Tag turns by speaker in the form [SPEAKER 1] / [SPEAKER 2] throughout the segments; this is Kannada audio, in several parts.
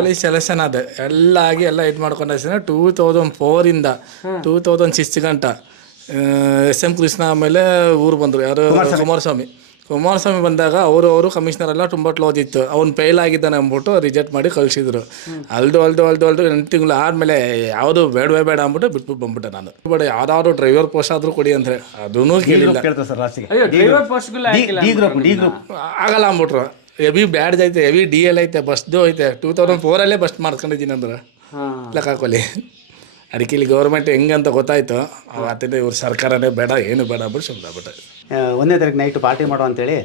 [SPEAKER 1] ಪೊಲೀಸ್ ಸೆಲೆಕ್ಷನ್ ಅದೇ ಎಲ್ಲ ಆಗಿ ಎಲ್ಲ ಇದು ಮಾಡ್ಕೊಂಡ ಟೂ ತೌಸಂಡ್ ಇಂದ ಟೂ ತೌಸಂಡ್ ಸಿಕ್ಸ್ ಗಂಟ ಎಸ್ ಎಂ ಕೃಷ್ಣ ಆಮೇಲೆ ಊರು ಬಂದರು. ಯಾರು? ಕುಮಾರಸ್ವಾಮಿ. ಕುಮಾರಸ್ವಾಮಿ. ಬಂದಾಗ ಅವರು ಅವರು ಕಮಿಷನರ್ ಎಲ್ಲ ತುಂಬ ಕ್ಲೋಸ್ ಇತ್ತು. ಅವ್ನು ಫೇಲ್ ಆಗಿದ್ದಾನೆ ಅಂದ್ಬಿಟ್ಟು ರಿಜೆಕ್ಟ್ ಮಾಡಿ ಕಳಿಸಿದ್ರು. ಅಲ್ದು ಅಲ್ದು ಅಲ್ದು ಅಲ್ದು ಎಂಟು ತಿಂಗಳು ಆದಮೇಲೆ ಯಾವುದು ಬೇಡವೇ ಬೇಡ ಅಂದ್ಬಿಟ್ಟು ಬಿಟ್ಬಿಟ್ಟು ಬಂದ್ಬಿಟ್ಟೆ ನಾನು. ಬಟ್ ಯಾವ್ದಾದ್ರು ಡ್ರೈವರ್ ಪೋಸ್ಟ್ ಆದರೂ ಕೊಡಿ ಅಂದರೆ. ಅದೂ ಕೇಳಿಲ್ಲ.
[SPEAKER 2] ಕೇಳ್ತಾರೆ ಸರ್ ಲಾಸ್ಟಿಗೆ
[SPEAKER 3] ಅಯ್ಯೋ ಡ್ರೈವರ್ ಪೋಸ್ಟ್ಗಳು ಹಾಕಿಲ್ಲ
[SPEAKER 2] ಡಿ ಗ್ರೂಪ್ ಡಿ ಗ್ರೂಪ್
[SPEAKER 1] ಆಗಲ್ಲ ಅಂದ್ಬಿಟ್ರು. ಹೆವಿ ಬ್ಯಾಡ್ಜ್ ಐತೆ ಹೆವಿ ಡಿ ಎಲ್ ಐತೆ ಬಸ್ದು ಐತೆ. ಟೂ ತೌಸಂಡ್ ಫೋರಲ್ಲೇ ಬಸ್ ಮಾಡ್ಕೊಂಡಿದ್ದೀನಿ ಅಂದ್ರೆ. ಲೆಕ್ಕ ಹಾಕೊಳ್ಳಿ. ಅದಕ್ಕೆ ಇಲ್ಲಿ ಗೌರ್ಮೆಂಟ್ ಹೆಂಗಂತ ಗೊತ್ತಾಯ್ತು. ಅವತ್ತಿಂದ ಇವ್ರ ಸರ್ಕಾರನೇ ಬೇಡ ಏನು ಬೇಡ ಅಂದ್ಬಿಟ್ಟು ಸುಮ್ಮನೆ
[SPEAKER 2] ಒಂದನೇ ತಾರೀಕು ನೈಟ್ ಪಾರ್ಟಿ ಮಾಡೋ ಅಂತೇಳಿ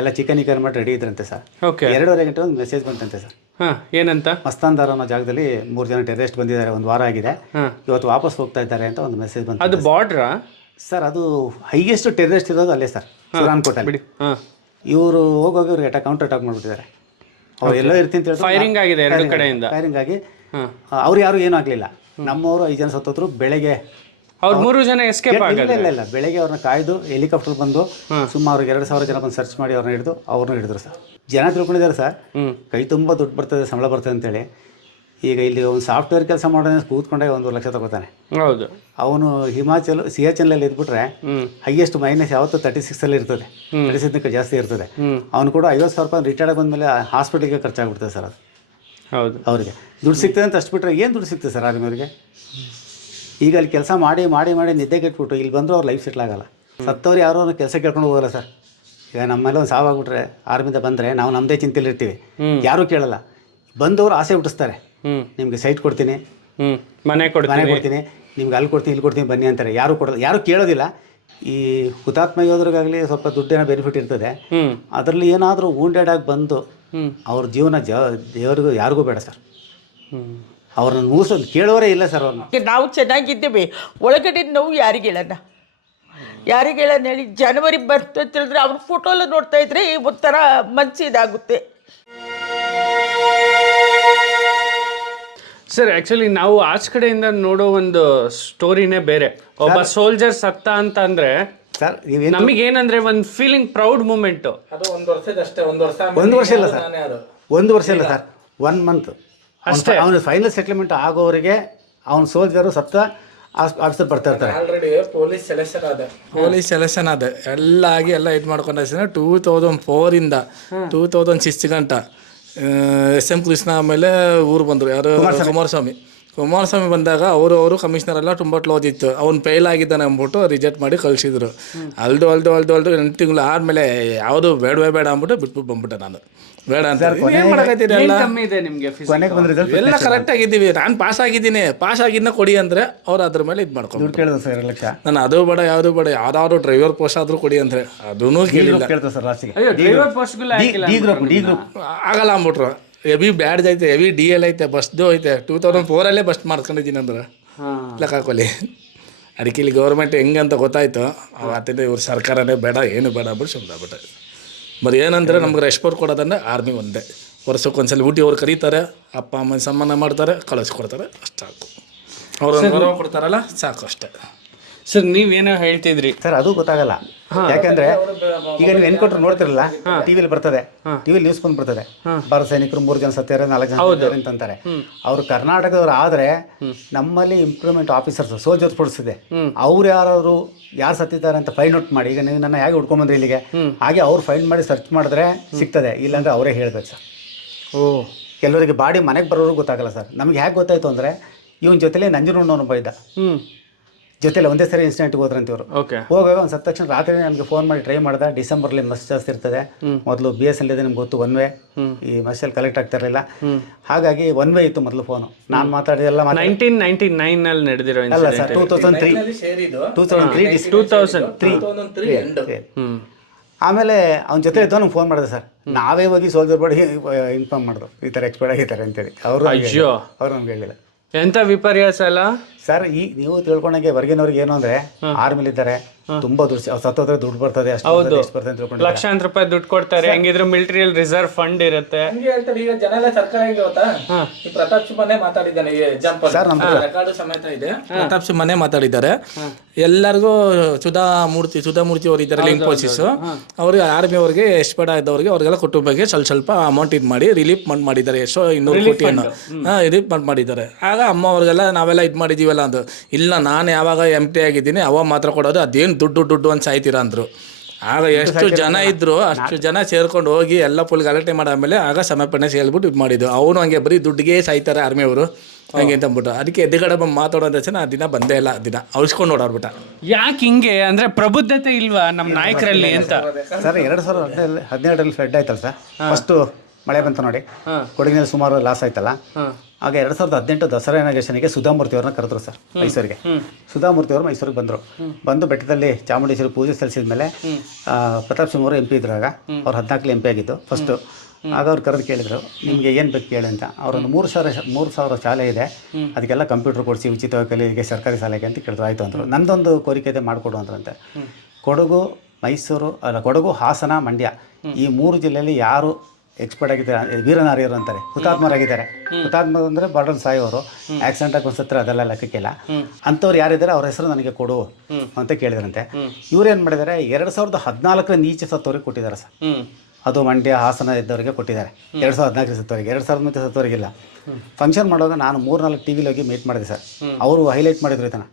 [SPEAKER 2] ಎಲ್ಲ ಚಿಕನ್ ಇಕನ್ ಮಾಡಿ ರೆಡಿ ಇದ್ರಂತೆ ಸರ್.
[SPEAKER 3] ಓಕೆ
[SPEAKER 2] ಎರಡೂವರೆ ಗಂಟೆ ಒಂದು ಮೆಸೇಜ್ ಬಂತಂತೆ ಸರ್.
[SPEAKER 3] ಹಾಂ ಏನಂತ?
[SPEAKER 2] ಮಸ್ತಾನ್ದಾರ ಅನ್ನೋ ಜಾಗದಲ್ಲಿ ಮೂರು ಜನ ಟೆರೆಸ್ಟ್ ಬಂದಿದ್ದಾರೆ ಒಂದು ವಾರ ಆಗಿದೆ. ಇವತ್ತು ವಾಪಸ್ ಹೋಗ್ತಾ ಇದ್ದಾರೆ ಅಂತ ಒಂದು ಮೆಸೇಜ್ ಬಂತು
[SPEAKER 3] ಅದು ಬಾರ್ಡ್ರಾ
[SPEAKER 2] ಸರ್ ಅದು ಹೈಯೆಸ್ಟ್ ಟೆರರಿಸ್ಟ್ ಇರೋದು ಅಲ್ಲೇ ಸರ್ ಸುರಾನ್ಕೋಟಲ್ಲಿ
[SPEAKER 3] ಬಿಡಿ. ಹಾಂ.
[SPEAKER 2] ಇವರು ಹೋಗೋಗಿ ಇವ್ರಿಗೆ ಅಟ್ಯಾಕ್ ಕೌಂಟರ್ ಅಟ್ಯಾಕ್ ಮಾಡಿಬಿಟ್ಟಿದ್ದಾರೆ. ಅವ್ರು ಎಲ್ಲೋ ಇರ್ತೀನಿ ಅಂತ
[SPEAKER 3] ಫೈರಿಂಗ್ ಆಗಿದೆ ಎರಡು ಕಡೆಯಿಂದ.
[SPEAKER 2] ಫೈರಿಂಗ್ ಆಗಿ. ಅವ್ರು ಯಾರು ಏನೂ ಆಗಲಿಲ್ಲ. ನಮ್ಮವರು ಐದು ಜನ ಸತ್ತೋದ್ರು ಬೆಳಗ್ಗೆ.
[SPEAKER 3] ಅವ್ರು ಮೂರು ಜನ ಎಸ್ಕೇಪ್
[SPEAKER 2] ಇಲ್ಲ ಇಲ್ಲ ಇಲ್ಲ ಬೆಳಗ್ಗೆ ಅವ್ರನ್ನ ಕಾಯ್ದು ಹೆಲಿಕಾಪ್ಟರ್ ಬಂದು ಸುಮಾರು ಎರಡು ಸಾವಿರ ಜನ ಬಂದು ಸರ್ಚ್ ಮಾಡಿ ಅವ್ರನ್ನ ಹಿಡಿದು ಅವ್ರನ್ನ ಹಿಡಿದ್ರು ಸರ್. ಜನ ತಿಳ್ಕೊಂಡಿದ್ದಾರೆ ಸರ್. ಕೈ ತುಂಬ ದುಡ್ಡು ಬರ್ತದೆ ಸಂಬಳ ಬರ್ತದೆ ಅಂತೇಳಿ. ಈಗ ಇಲ್ಲಿ ಒಂದು ಸಾಫ್ಟ್ವೇರ್ ಕೆಲಸ ಮಾಡೋದೇ ಕೂತ್ಕೊಂಡೆ ಒಂದು ಲಕ್ಷ ತಗೋತಾನೆ.
[SPEAKER 3] ಹೌದು.
[SPEAKER 2] ಅವನು ಹಿಮಾಚಲ್ ಸಿ ಎಚ್ ಎಲ್ ಅಲ್ಲಿ ಇದ್ಬಿಟ್ರೆ ಹೈಯೆಸ್ಟ್ ಮೈನಸ್ ಯಾವತ್ತು ತರ್ಟಿ ಸಿಕ್ಸಲ್ಲಿ ಇರ್ತದೆ. ತರ್ಟಿ ಸಿಕ್ಸ್ ಜಾಸ್ತಿ ಇರ್ತದೆ. ಅವನು ಕೂಡ ಐವತ್ತು ಸಾವಿರ ರೂಪಾಯಿ ರಿಟೈರ್ಡ್ ಬಂದಮೇಲೆ ಹಾಸ್ಪಿಟ್ಲಿಗೆ ಖರ್ಚಾಗ್ಬಿಡ್ತದೆ ಸರ್ ಅದು.
[SPEAKER 3] ಹೌದು.
[SPEAKER 2] ಅವರಿಗೆ. ದುಡ್ಡು ಸಿಗ್ತದೆ ಅಂತ ಅಷ್ಟು ಬಿಟ್ಟರೆ ಏನು ದುಡ್ಡು ಸಿಗ್ತದೆ ಸರ್ ಆರ್ಮಿಯವರಿಗೆ ಈಗ ಅಲ್ಲಿ ಕೆಲಸ ಮಾಡಿ ಮಾಡಿ ಮಾಡಿ ನಿದ್ದೆ ಕೆಟ್ಬಿಟ್ಟು ಇಲ್ಲಿ ಬಂದರೂ ಅವ್ರ ಲೈಫ್ ಸೆಟ್ಲ್ ಆಗಲ್ಲ. ಸತ್ತವ್ರು ಯಾರು ಕೆಲಸ ಕೇಳ್ಕೊಂಡು ಹೋಗಲ್ಲ ಸರ್. ಈಗ ನಮ್ಮೆಲ್ಲ ಒಂದು ಸಾವಾಗ್ಬಿಟ್ರೆ ಆರ್ಮಿಂದ ಬಂದರೆ ನಾವು ನಮ್ಮದೇ ಚಿಂತೆಲಿ ಇರ್ತೀವಿ
[SPEAKER 3] ಹ್ಮ್.
[SPEAKER 2] ಯಾರೂ ಕೇಳಲ್ಲ. ಬಂದವರು ಆಸೆ ಹುಟ್ಟಿಸ್ತಾರೆ. ನಿಮಗೆ ಸೈಟ್ ಕೊಡ್ತೀನಿ.
[SPEAKER 3] ಹ್ಮ್. ಮನೆ
[SPEAKER 2] ಮನೆ
[SPEAKER 3] ಕೊಡ್ತೀನಿ.
[SPEAKER 2] ಕೊಡ್ತೀನಿ ನಿಮ್ಗೆ ಅಲ್ಲಿ ಕೊಡ್ತೀನಿ ಇಲ್ಲಿ ಕೊಡ್ತೀನಿ ಬನ್ನಿ ಅಂತಾರೆ. ಯಾರು ಕೊಡಲ್ಲ ಯಾರು ಕೇಳೋದಿಲ್ಲ. ಈ ಹುತಾತ್ಮ ಯೋಧರಿಗಾಗಲಿ ಸ್ವಲ್ಪ ದುಡ್ಡಿನ ಬೆನಿಫಿಟ್ ಇರ್ತದೆ. ಅದರಲ್ಲಿ ಏನಾದರೂ ವೂಂಡೆಡ್ ಆಗಿ ಬಂದು ಅವ್ರ ಜೀವನ ಜ ದೇವರಿಗೂ ಯಾರಿಗೂ ಬೇಡ ಸರ್. ಅವ್ರನ್ನ ಮೂಸೋದು ಕೇಳೋರೇ ಇಲ್ಲ ಸರ್ ಅವ್ರನ್ನ.
[SPEAKER 4] ನಾವು ಚೆನ್ನಾಗಿದ್ದೇವೆ. ಒಳಗಡೆ ನೋವು ಯಾರಿಗೆ ಹೇಳೋಣ? ಯಾರಿಗೆ ಹೇಳೋಣ ಹೇಳಿ? ಜನವರಿ ಬರ್ತು ಅಂತ ಹೇಳಿದ್ರೆ ಅವ್ರ ಫೋಟೋಲ್ಲ ನೋಡ್ತಾ ಇದ್ರೆ ಒಂಥರ ಮನ್ಸು ಇದಾಗುತ್ತೆ
[SPEAKER 3] ಸರ್ ಆ್ಯಕ್ಚುಲಿ ನಾವು ಆಚ ಕಡೆಯಿಂದ ನೋಡೋ ಒಂದು ಸ್ಟೋರಿನೇ ಬೇರೆ. ಒಬ್ಬ ಸೋಲ್ಜರ್ ಸತ್ತ ಅಂತ ಅಂದ್ರೆ
[SPEAKER 2] ಸರ್ ನೀವೇನು
[SPEAKER 3] ನಮಗೆ ಏನಂದ್ರೆ ಒಂದು ಫೀಲಿಂಗ್ ಪ್ರೌಡ್ ಮೂಮೆಂಟ್
[SPEAKER 1] ಅದು ಒಂದು ವರ್ಷದಷ್ಟೇ ಒಂದು ವರ್ಷ
[SPEAKER 2] ಒಂದು ವರ್ಷ ಇಲ್ಲ ಸರ್ ಒಂದು ವರ್ಷ ಇಲ್ಲ ಸರ್ ಒನ್ ಮಂತ್
[SPEAKER 3] ಅಷ್ಟೇ.
[SPEAKER 2] ಅವನು ಫೈನಲ್ ಸೆಟ್ಲ್ಮೆಂಟ್ ಆಗೋವರೆಗೆ ಅವನು ಸೋಲ್ಜರು ಸತ್ತ ಆಫೀಸರ್ ಬರ್ತಾ ಇರ್ತಾರೆ.
[SPEAKER 1] ಆಲ್ರೆಡಿ ಪೊಲೀಸ್ ಸೆಲೆಕ್ಷನ್ ಅದ ಪೊಲೀಸ್ ಸೆಲೆಕ್ಷನ್ ಅದ ಎಲ್ಲ ಆಗಿ ಎಲ್ಲ ಇದು ಮಾಡ್ಕೊಂಡ ಟೂ ತೌಸಂಡ್ ಫೋರಿಂದ ಟೂ ತೌಸಂಡ್ ಸಿಕ್ಸ್ ಗಂಟ. ಎಸ್ ಎಂ ಕೃಷ್ಣ ಆಮೇಲೆ ಊರು ಬಂದರು. ಯಾರು? ಕುಮಾರಸ್ವಾಮಿ. ಕುಮಾರಸ್ವಾಮಿ. ಬಂದಾಗ ಅವರು ಅವರು ಕಮಿಷನರ್ ಎಲ್ಲ ತುಂಬ ಕ್ಲೋಸ್ ಇತ್ತು. ಅವ್ನು ಫೇಲ್ ಆಗಿದ್ದಾನೆ ಅಂದ್ಬಿಟ್ಟು ರಿಜೆಕ್ಟ್ ಮಾಡಿ ಕಳಿಸಿದ್ರು. ಅಲ್ದು ಅಲ್ದು ಅಲ್ದು ಅಲ್ದು ಎಂಟು ತಿಂಗಳು ಆದಮೇಲೆ ಯಾವುದು ಬೇಡವೇ ಬೇಡ ಅಂದ್ಬಿಟ್ಟು ಬಿಟ್ಬಿಟ್ಟು ಬಂದ್ಬಿಟ್ಟೆ ನಾನು. ಬೇಡ ಅಂತ. ಏನ್ ಮಾಡಕತ್ತೀರಿ ಎಲ್ಲ
[SPEAKER 3] ಕಮ್ಮಿ ಇದೆ ನಿಮ್ಗೆ
[SPEAKER 2] ಕೊನೆಗೆ ಬಂದ ರಿಸಲ್ಟ್
[SPEAKER 1] ಎಲ್ಲ ಕರೆಕ್ಟ್ ಆಗಿದ್ದೀವಿ. ನಾನು ಪಾಸ್ ಆಗಿದ್ದೀನಿ. ಪಾಸ್ ಆಗಿದ್ನ ಕೊಡಿ ಅಂದ್ರೆ ಅವ್ರು ಅದ್ರ ಮೇಲೆ ಇದು ಮಾಡ್ಕೊಂಡು
[SPEAKER 2] ದುಡ್ಡು ಕೇಳಿದ್ರು ಸರ್ ಎರಡು ಲಕ್ಷ.
[SPEAKER 1] ನಾನು ಅದು ಬೇಡ ಯಾವುದು ಬೇಡ ಯಾವ್ದಾದ್ರು ಡ್ರೈವರ್ ಪೋಸ್ಟ್ ಆದ್ರೂ ಕೊಡಿ ಅಂದ್ರೆ. ಅದೂ ಕೇಳಿಲ್ಲ.
[SPEAKER 2] ಕೇಳ್ತಾರೆ ಸರ್ ಲಾಸ್ಟಿಗೆ
[SPEAKER 3] ಅಯ್ಯೋ ಡ್ರೈವರ್ ಪೋಸ್ಟ್ಗಳು ಹಾಕಿಲ್ಲ
[SPEAKER 2] ಡಿ ಗ್ರೂಪ್ ಡಿ ಗ್ರೂಪ್
[SPEAKER 1] ಆಗಲ್ಲ ಅಂದ್ಬಿಟ್ರು. ಎವಿ ಬ್ಯಾಡ್ಜ್ ಐತೆ ಹೆವಿ ಡಿ ಎಲ್ ಐತೆ ಬಸ್ದು ಐತೆ. ಟೂ ತೌಸಂಡ್ ಫೋರಲ್ಲೇ ಬಸ್ ಮಾಡ್ಕೊಂಡಿದ್ದೀನಿ ಅಂದ್ರೆ. ಲೆಕ್ಕ ಹಾಕೊಳ್ಳಿ. ಅದಕ್ಕೆ ಇಲ್ಲಿ ಗೌರ್ಮೆಂಟ್ ಹೆಂಗಂತ ಗೊತ್ತಾಯ್ತು. ಅವತ್ತಿಂದ ಇವ್ರ ಸರ್ಕಾರನೇ ಬೇಡ ಏನು ಬೇಡ ಅಂದ್ಬಿಟ್ಟು ಸುಮ್ಮನೆ ಬಿಟ್ಟೆ ಬರೀ ಏನಂದ್ರೆ ನಮ್ಗೆ ರೆಸ್ಪೋರ್ಟ್ ಕೊಡೋದಂದ್ರೆ ಆರ್ಮಿ ಒಂದೇ. ವರ್ಷಕ್ಕೆ ಒಂದ್ಸಲ ಊಟಿ ಅವ್ರು ಕರೀತಾರೆ ಅಪ್ಪ ಅಮ್ಮನ ಸನ್ಮಾನ ಮಾಡ್ತಾರೆ ಕಳಿಸ್ಕೊಡ್ತಾರೆ ಅಷ್ಟು ಸಾಕು. ಅವ್ರು ಕೊಡ್ತಾರಲ್ಲ ಸಾಕು ಅಷ್ಟೇ.
[SPEAKER 3] ಸರ್ ನೀವೇನೋ ಹೇಳ್ತಿದ್ರಿ.
[SPEAKER 2] ಸರ್ ಅದು ಗೊತ್ತಾಗಲ್ಲ. ಯಾಕಂದ್ರೆ ಈಗ ನೀವು ಎನ್ಕೌಂಟರ್ ನೋಡ್ತಿರಲ್ಲ ಟಿವಿಲಿ ಬರ್ತದೆ. ಟಿವಿಲಿ ನ್ಯೂಸ್ ಬಂದ್ ಬರ್ತದೆ ಭಾರತ ಸೈನಿಕರು ಮೂರು ಜನ ಸತ್ಯಾರೆ ನಾಲ್ಕು ಜನ ಅಂತಂತಾರೆ ಅಂತಾರೆ. ಅವ್ರು ಕರ್ನಾಟಕದವ್ರು ಆದ್ರೆ ನಮ್ಮಲ್ಲಿ ಇಂಪ್ರೂವ್ಮೆಂಟ್ ಆಫೀಸರ್ಸ್ ಸೋಲ್ಜರ್ಸ್ ಪಡಿಸಿದೆ ಅವ್ರು ಯಾರು ಯಾರು ಸತ್ತಿದ್ದಾರೆ ಅಂತ ಫೈಂಡ್ ಔಟ್ ಮಾಡಿ ಈಗ ನೀವು ನನ್ನ ಹೇಗೆ ಹುಡ್ಕೊಂಬಂದ್ರಿ ಇಲ್ಲಿಗೆ? ಹಾಗೆ ಅವ್ರು ಫೈಂಡ್ ಮಾಡಿ ಸರ್ಚ್ ಮಾಡಿದ್ರೆ ಸಿಗ್ತದೆ. ಇಲ್ಲಾಂದ್ರೆ ಅವರೇ ಹೇಳ್ಬೇಕು ಸರ್
[SPEAKER 3] ಓ.
[SPEAKER 2] ಕೆಲವರಿಗೆ ಬಾಡಿ ಮನೆಗೆ ಬರೋರು ಗೊತ್ತಾಗಲ್ಲ ಸರ್ ನಮ್ಗೆ ಹೇಗೆ ಗೊತ್ತಾಯ್ತು ಅಂದ್ರೆ ಇವನ್ ಜೊತೆಲೇ ಇದ್ದ.
[SPEAKER 3] ಹ್ಮ್.
[SPEAKER 2] ಜೊತೆಲಿ ಒಂದೇ ಸರಿ ಇನ್ಸಿಡೆಂಟ್ಗೆ ಹೋದ್ರಂತ ಇವರು.
[SPEAKER 3] ಓಕೆ
[SPEAKER 2] ಹೋಗುವಾಗ ಒಂದು ಸತ್ತ ತಕ್ಷಣ ರಾತ್ರಿ ನನಗೆ ಫೋನ್ ಮಾಡಿ ಟ್ರೈ ಮಾಡ್ದೆ ಡಿಸೆಂಬರ್ಲಿ ಮಸ್ ಜಾಸ್ತಿ ಇರ್ತದೆ. ಮೊದಲು ಬಿ ಎಸ್ ಎಲ್ ಇದೆ ನಿಮ್ಗೆ ಗೊತ್ತು ಒನ್ ವೇ ಈ ಮಸ್ಸಲ್ಲಿ ಕಲೆಕ್ಟ್ ಆಗ್ತಾ ಇರಲಿಲ್ಲ. ಹಾಗಾಗಿ ಒನ್ ವೇ ಇತ್ತು ಮೊದಲು ಫೋನು ನಾನು ಮಾತಾಡಿದೆಲ್ಲ ಮಾತಾಡಿ
[SPEAKER 3] ನೈನ್ಟೀನ್ ನೈನ್ಟಿ ನೈನ್ನಲ್ಲಿ ನಡೆದಿರೋ
[SPEAKER 2] ಅಲ್ಲ sir two thousand three two thousand three
[SPEAKER 3] two thousand
[SPEAKER 1] three
[SPEAKER 2] ಆಮೇಲೆ ಅವ್ನ ಜೊತೆ ಇದ್ದು ನಂಗೆ ಫೋನ್ ಮಾಡಿದೆ ಸರ್ ನಾವೇ ಹೋಗಿ ಸೋಲ್ಜರ್ ಬಾಡಿ ಇನ್ಫಾರ್ಮ್ ಮಾಡಿದ್ರು ಈ ಥರ ಎಕ್ಸ್ಪೈರ್ಡ್ ಆಗಿದ್ದಾರೆ ಅಂತೇಳಿ. ಅವರು
[SPEAKER 3] ಅಯ್ಯೋ.
[SPEAKER 2] ಅವ್ರು ನಮ್ಗೆ ಹೇಳಿಲ್ಲ.
[SPEAKER 3] ಎಂತ ವಿಪರ್ಯಾಸ ಅಲ್ಲ?
[SPEAKER 2] ಸರ್ ಈ ನೀವು ತಿಳ್ಕೊಂಡಂಗೆ ಹೊರಗಿನವ್ರಿಗೆ ಏನು ಅಂದ್ರೆ ಆರ್ಮಿಲಿ ಇದ್ದಾರೆ ತುಂಬಾ ದುಡ್ಡು ಸತ್ತೋದ್ರೆ ದುಡ್ಡು ಬರ್ತದೆ ಅಂತ.
[SPEAKER 3] ಲಕ್ಷಾಂತರ ರೂಪಾಯಿ ದುಡ್ಡು ಕೊಡ್ತಾರೆ. ಹೆಂಗಿದ್ರು ಮಿಲಿಟರಿಯಲ್ಲಿ ರಿಸರ್ವ್ ಫಂಡ್ ಇರುತ್ತೆ.
[SPEAKER 1] ಹಂಗೆ ಹೇಳ್ತಾರೆ ಈಗ ಜನ ಎಲ್ಲ ಸರ್ಕಾರ ಹೆಂಗೆ ಗೊತ್ತಾ ಈ ಪ್ರತಾಪ್ ಸುಮ್ಮನೆ ಮಾತಾಡಿದ್ದಾನೆ ಈ ಎಕ್ಸಾಂಪಲ್ ರೆಕಾರ್ಡ್ ಸಮೇತ ಇದೆ. ಪ್ರತಾಪ್ ಸುಮ್ಮನೆ ಮಾತಾಡಿದ್ದಾರೆ. ಎಲ್ಲರಿಗೂ ಸುಧಾ ಮೂರ್ತಿ ಸುಧಾ ಮೂರ್ತಿ ಅವರು ಇದ್ದಾರೆ ಇನ್ಫೋಸಿಸ್ ಅವರು ಆರ್ಮಿ ಅವರಿಗೆ ಎಷ್ಟು ಬೇಡ ಇದ್ದವ್ರಿಗೆ ಅವ್ರಿಗೆಲ್ಲ ಕುಟುಂಬಕ್ಕೆ ಸ್ವಲ್ಪ ಸ್ವಲ್ಪ ಅಮೌಂಟ್ ಇದು ಮಾಡಿ ರಿಲೀಫ್ ಫಂಡ್ ಮಾಡಿದ್ದಾರೆ. ಎಷ್ಟೋ ಇನ್ನೂರು ಕೋಟಿಯನ್ನು. ರಿಲೀಫ್ ಫಂಡ್ ಮಾಡಿದ್ದಾರೆ. ಆಗ ಅಮ್ಮ ಅವ್ರಿಗೆಲ್ಲ ನಾವೆಲ್ಲ ಇದು ಮಾಡಿದೀವಲ್ಲ ಅಂದು. ಇಲ್ಲ ನಾನು ಯಾವಾಗ ಎಂ ಟಿ ಆಗಿದ್ದೀನಿ ಅವಾಗ ಮಾತ್ರ ಕೊಡೋದು ಅದೇನು ದುಡ್ಡು ದುಡ್ಡು ಅಂತ ಸಾಯ್ತೀರ ಅಂದರು. ಆಗ ಎಷ್ಟು ಜನ ಇದ್ರು ಅಷ್ಟು ಜನ ಸೇರ್ಕೊಂಡು ಹೋಗಿ ಎಲ್ಲ ಫುಲ್ ಗಲಾಟೆ ಮಾಡಾದ್ಮೇಲೆ ಆಗ ಸಮರ್ಪಣೆ ಹೇಳ್ಬಿಟ್ಟು ಇದು ಮಾಡಿದ್ದು. ಅವನು ಹಂಗೆ ಬರೀ ದುಡ್ಡಿಗೆ ಸಾಯ್ತಾರೆ ಆರ್ಮಿಯವರು ಹಂಗೆ ಅಂತ ಅಂದ್ಬಿಟ್ಟು. ಅದಕ್ಕೆ ಎದುರುಗಡೆ ಬಂದು ಮಾತಾಡೋದ ತಕ್ಷಣ ಆ ದಿನ ಬಂದೇ ಇಲ್ಲ ಆ ದಿನ. ಅಳಿಸ್ಕೊಂಡು ಓಡಾಡ್ಬಿಟ್ಟ.
[SPEAKER 3] ಯಾಕೆ ಹಿಂಗೆ? ಅಂದ್ರೆ ಪ್ರಬುದ್ಧತೆ ಇಲ್ವಾ ನಮ್ಮ ನಾಯಕರಲ್ಲಿ ಅಂತ?
[SPEAKER 2] ಸರ್ ಎರಡು ಸಾವಿರದ ಹದಿನೇಳು ಹದಿನೆರಡರಲ್ಲಿ ಫ್ಲಡ್ ಆಯ್ತಲ್ಲ ಸರ್? ಫಸ್ಟು ಮಳೆ ಬಂತು ನೋಡಿ. ಕೊಡಗಿನಲ್ಲಿ ಸುಮಾರು ಲಾಸ್ ಆಯ್ತಲ್ಲ? ಆಗ ಎರಡು ಸಾವಿರದ ಹದಿನೆಂಟು ದಸರಾ ಇನಾಗೇಷನ್ಗೆ ಸುಧಾಮೂರ್ತಿ ಅವ್ರನ್ನ ಕರೆದ್ರು ಸರ್ ಮೈಸೂರಿಗೆ. ಸುಧಾಮೂರ್ತಿ ಅವರು ಮೈಸೂರಿಗೆ ಬಂದರು. ಬಂದು ಬೆಟ್ಟದಲ್ಲಿ ಚಾಮುಂಡೇಶ್ವರಿ ಪೂಜೆ ಸಲ್ಲಿಸಿದ ಮೇಲೆ ಪ್ರತಾಪ್ ಸಿಂಹ ಅವರು ಎಂ ಪಿ ಇದ್ರಾಗ ಅವ್ರು ಹದಿನಾಲ್ಕು ಎಂ ಪಿ ಆಗಿದ್ದು ಫಸ್ಟು ಆಗ ಅವ್ರು ಕರೆದು ಕೇಳಿದ್ರು ನಿಮಗೆ ಏನು ಬೇಕು ಕೇಳಿ ಅಂತ. ಅವರೊಂದು ಮೂರು ಸಾವಿರ ಮೂರು ಸಾವಿರ ಶಾಲೆ ಇದೆ. ಅದಕ್ಕೆಲ್ಲ ಕಂಪ್ಯೂಟರ್ ಕೊಡಿಸಿ ಉಚಿತವಾಗಿ ಕಲಿಯಲಿಕ್ಕೆ ಸರ್ಕಾರಿ ಶಾಲೆಗೆ ಅಂತ ಕೇಳಿದ್ರು. ಆಯಿತು ಅಂದರು. ನಂದೊಂದು ಕೋರಿಕೆ ಇದೆ ಮಾಡಿಕೊಡು ಅಂದ್ರಂತೆ ಕೊಡಗು ಮೈಸೂರು ಅಲ್ಲ ಕೊಡಗು ಹಾಸನ ಮಂಡ್ಯ ಈ ಮೂರು ಜಿಲ್ಲೆಯಲ್ಲಿ ಯಾರು ಎಕ್ಸ್ಪರ್ಟ್ ಆಗಿದ್ದಾರೆ. ವೀರನಾರಿಯರು ಅಂತಾರೆ. ಹುತಾತ್ಮರಾಗಿದ್ದಾರೆ. ಹುತಾತ್ಮ ಅಂದರೆ ಬಾರ್ಡರ್ ಸಾಯೋರು ಆಕ್ಸಿಡೆಂಟ್ ಆಗಿ ಸತ್ರ ಅದೆಲ್ಲ ಲೆಕ್ಕಕ್ಕಿಲ್ಲ. ಅಂಥವ್ರು ಯಾರಿದ್ದಾರೆ ಅವ್ರ ಹೆಸರು ನನಗೆ ಕೊಡು ಅಂತ ಕೇಳಿದ್ರಂತೆ. ಇವ್ರು ಏನು ಮಾಡಿದ್ದಾರೆ? ಎರಡು ಸಾವಿರದ ಹದಿನಾಲ್ಕರ ನೀಚೆ ಸತ್ತವ್ರಿಗೆ ಕೊಟ್ಟಿದ್ದಾರೆ ಸರ್. ಅದು ಮಂಡ್ಯ ಹಾಸನ ಇದ್ದವರಿಗೆ ಕೊಟ್ಟಿದ್ದಾರೆ. ಎರಡು ಸಾವಿರದ ಹದಿನಾಲ್ಕು ಸತ್ತವರಿಗೆ. ಎರಡು ಸಾವಿರದ ಮತ್ತೆ ಸತ್ತವರಿಗಿಲ್ಲ ಫಂಕ್ಷನ್ ಮಾಡುವಾಗ ನಾನು ಮೂರು ನಾಲ್ಕು ಟಿ ವಿಲಿ ಹೋಗಿ ಮೀಟ್ ಮಾಡಿದೆ ಸರ್. ಅವರು ಹೈಲೈಟ್ ಮಾಡಿದ್ರು ಇದನ್ನು.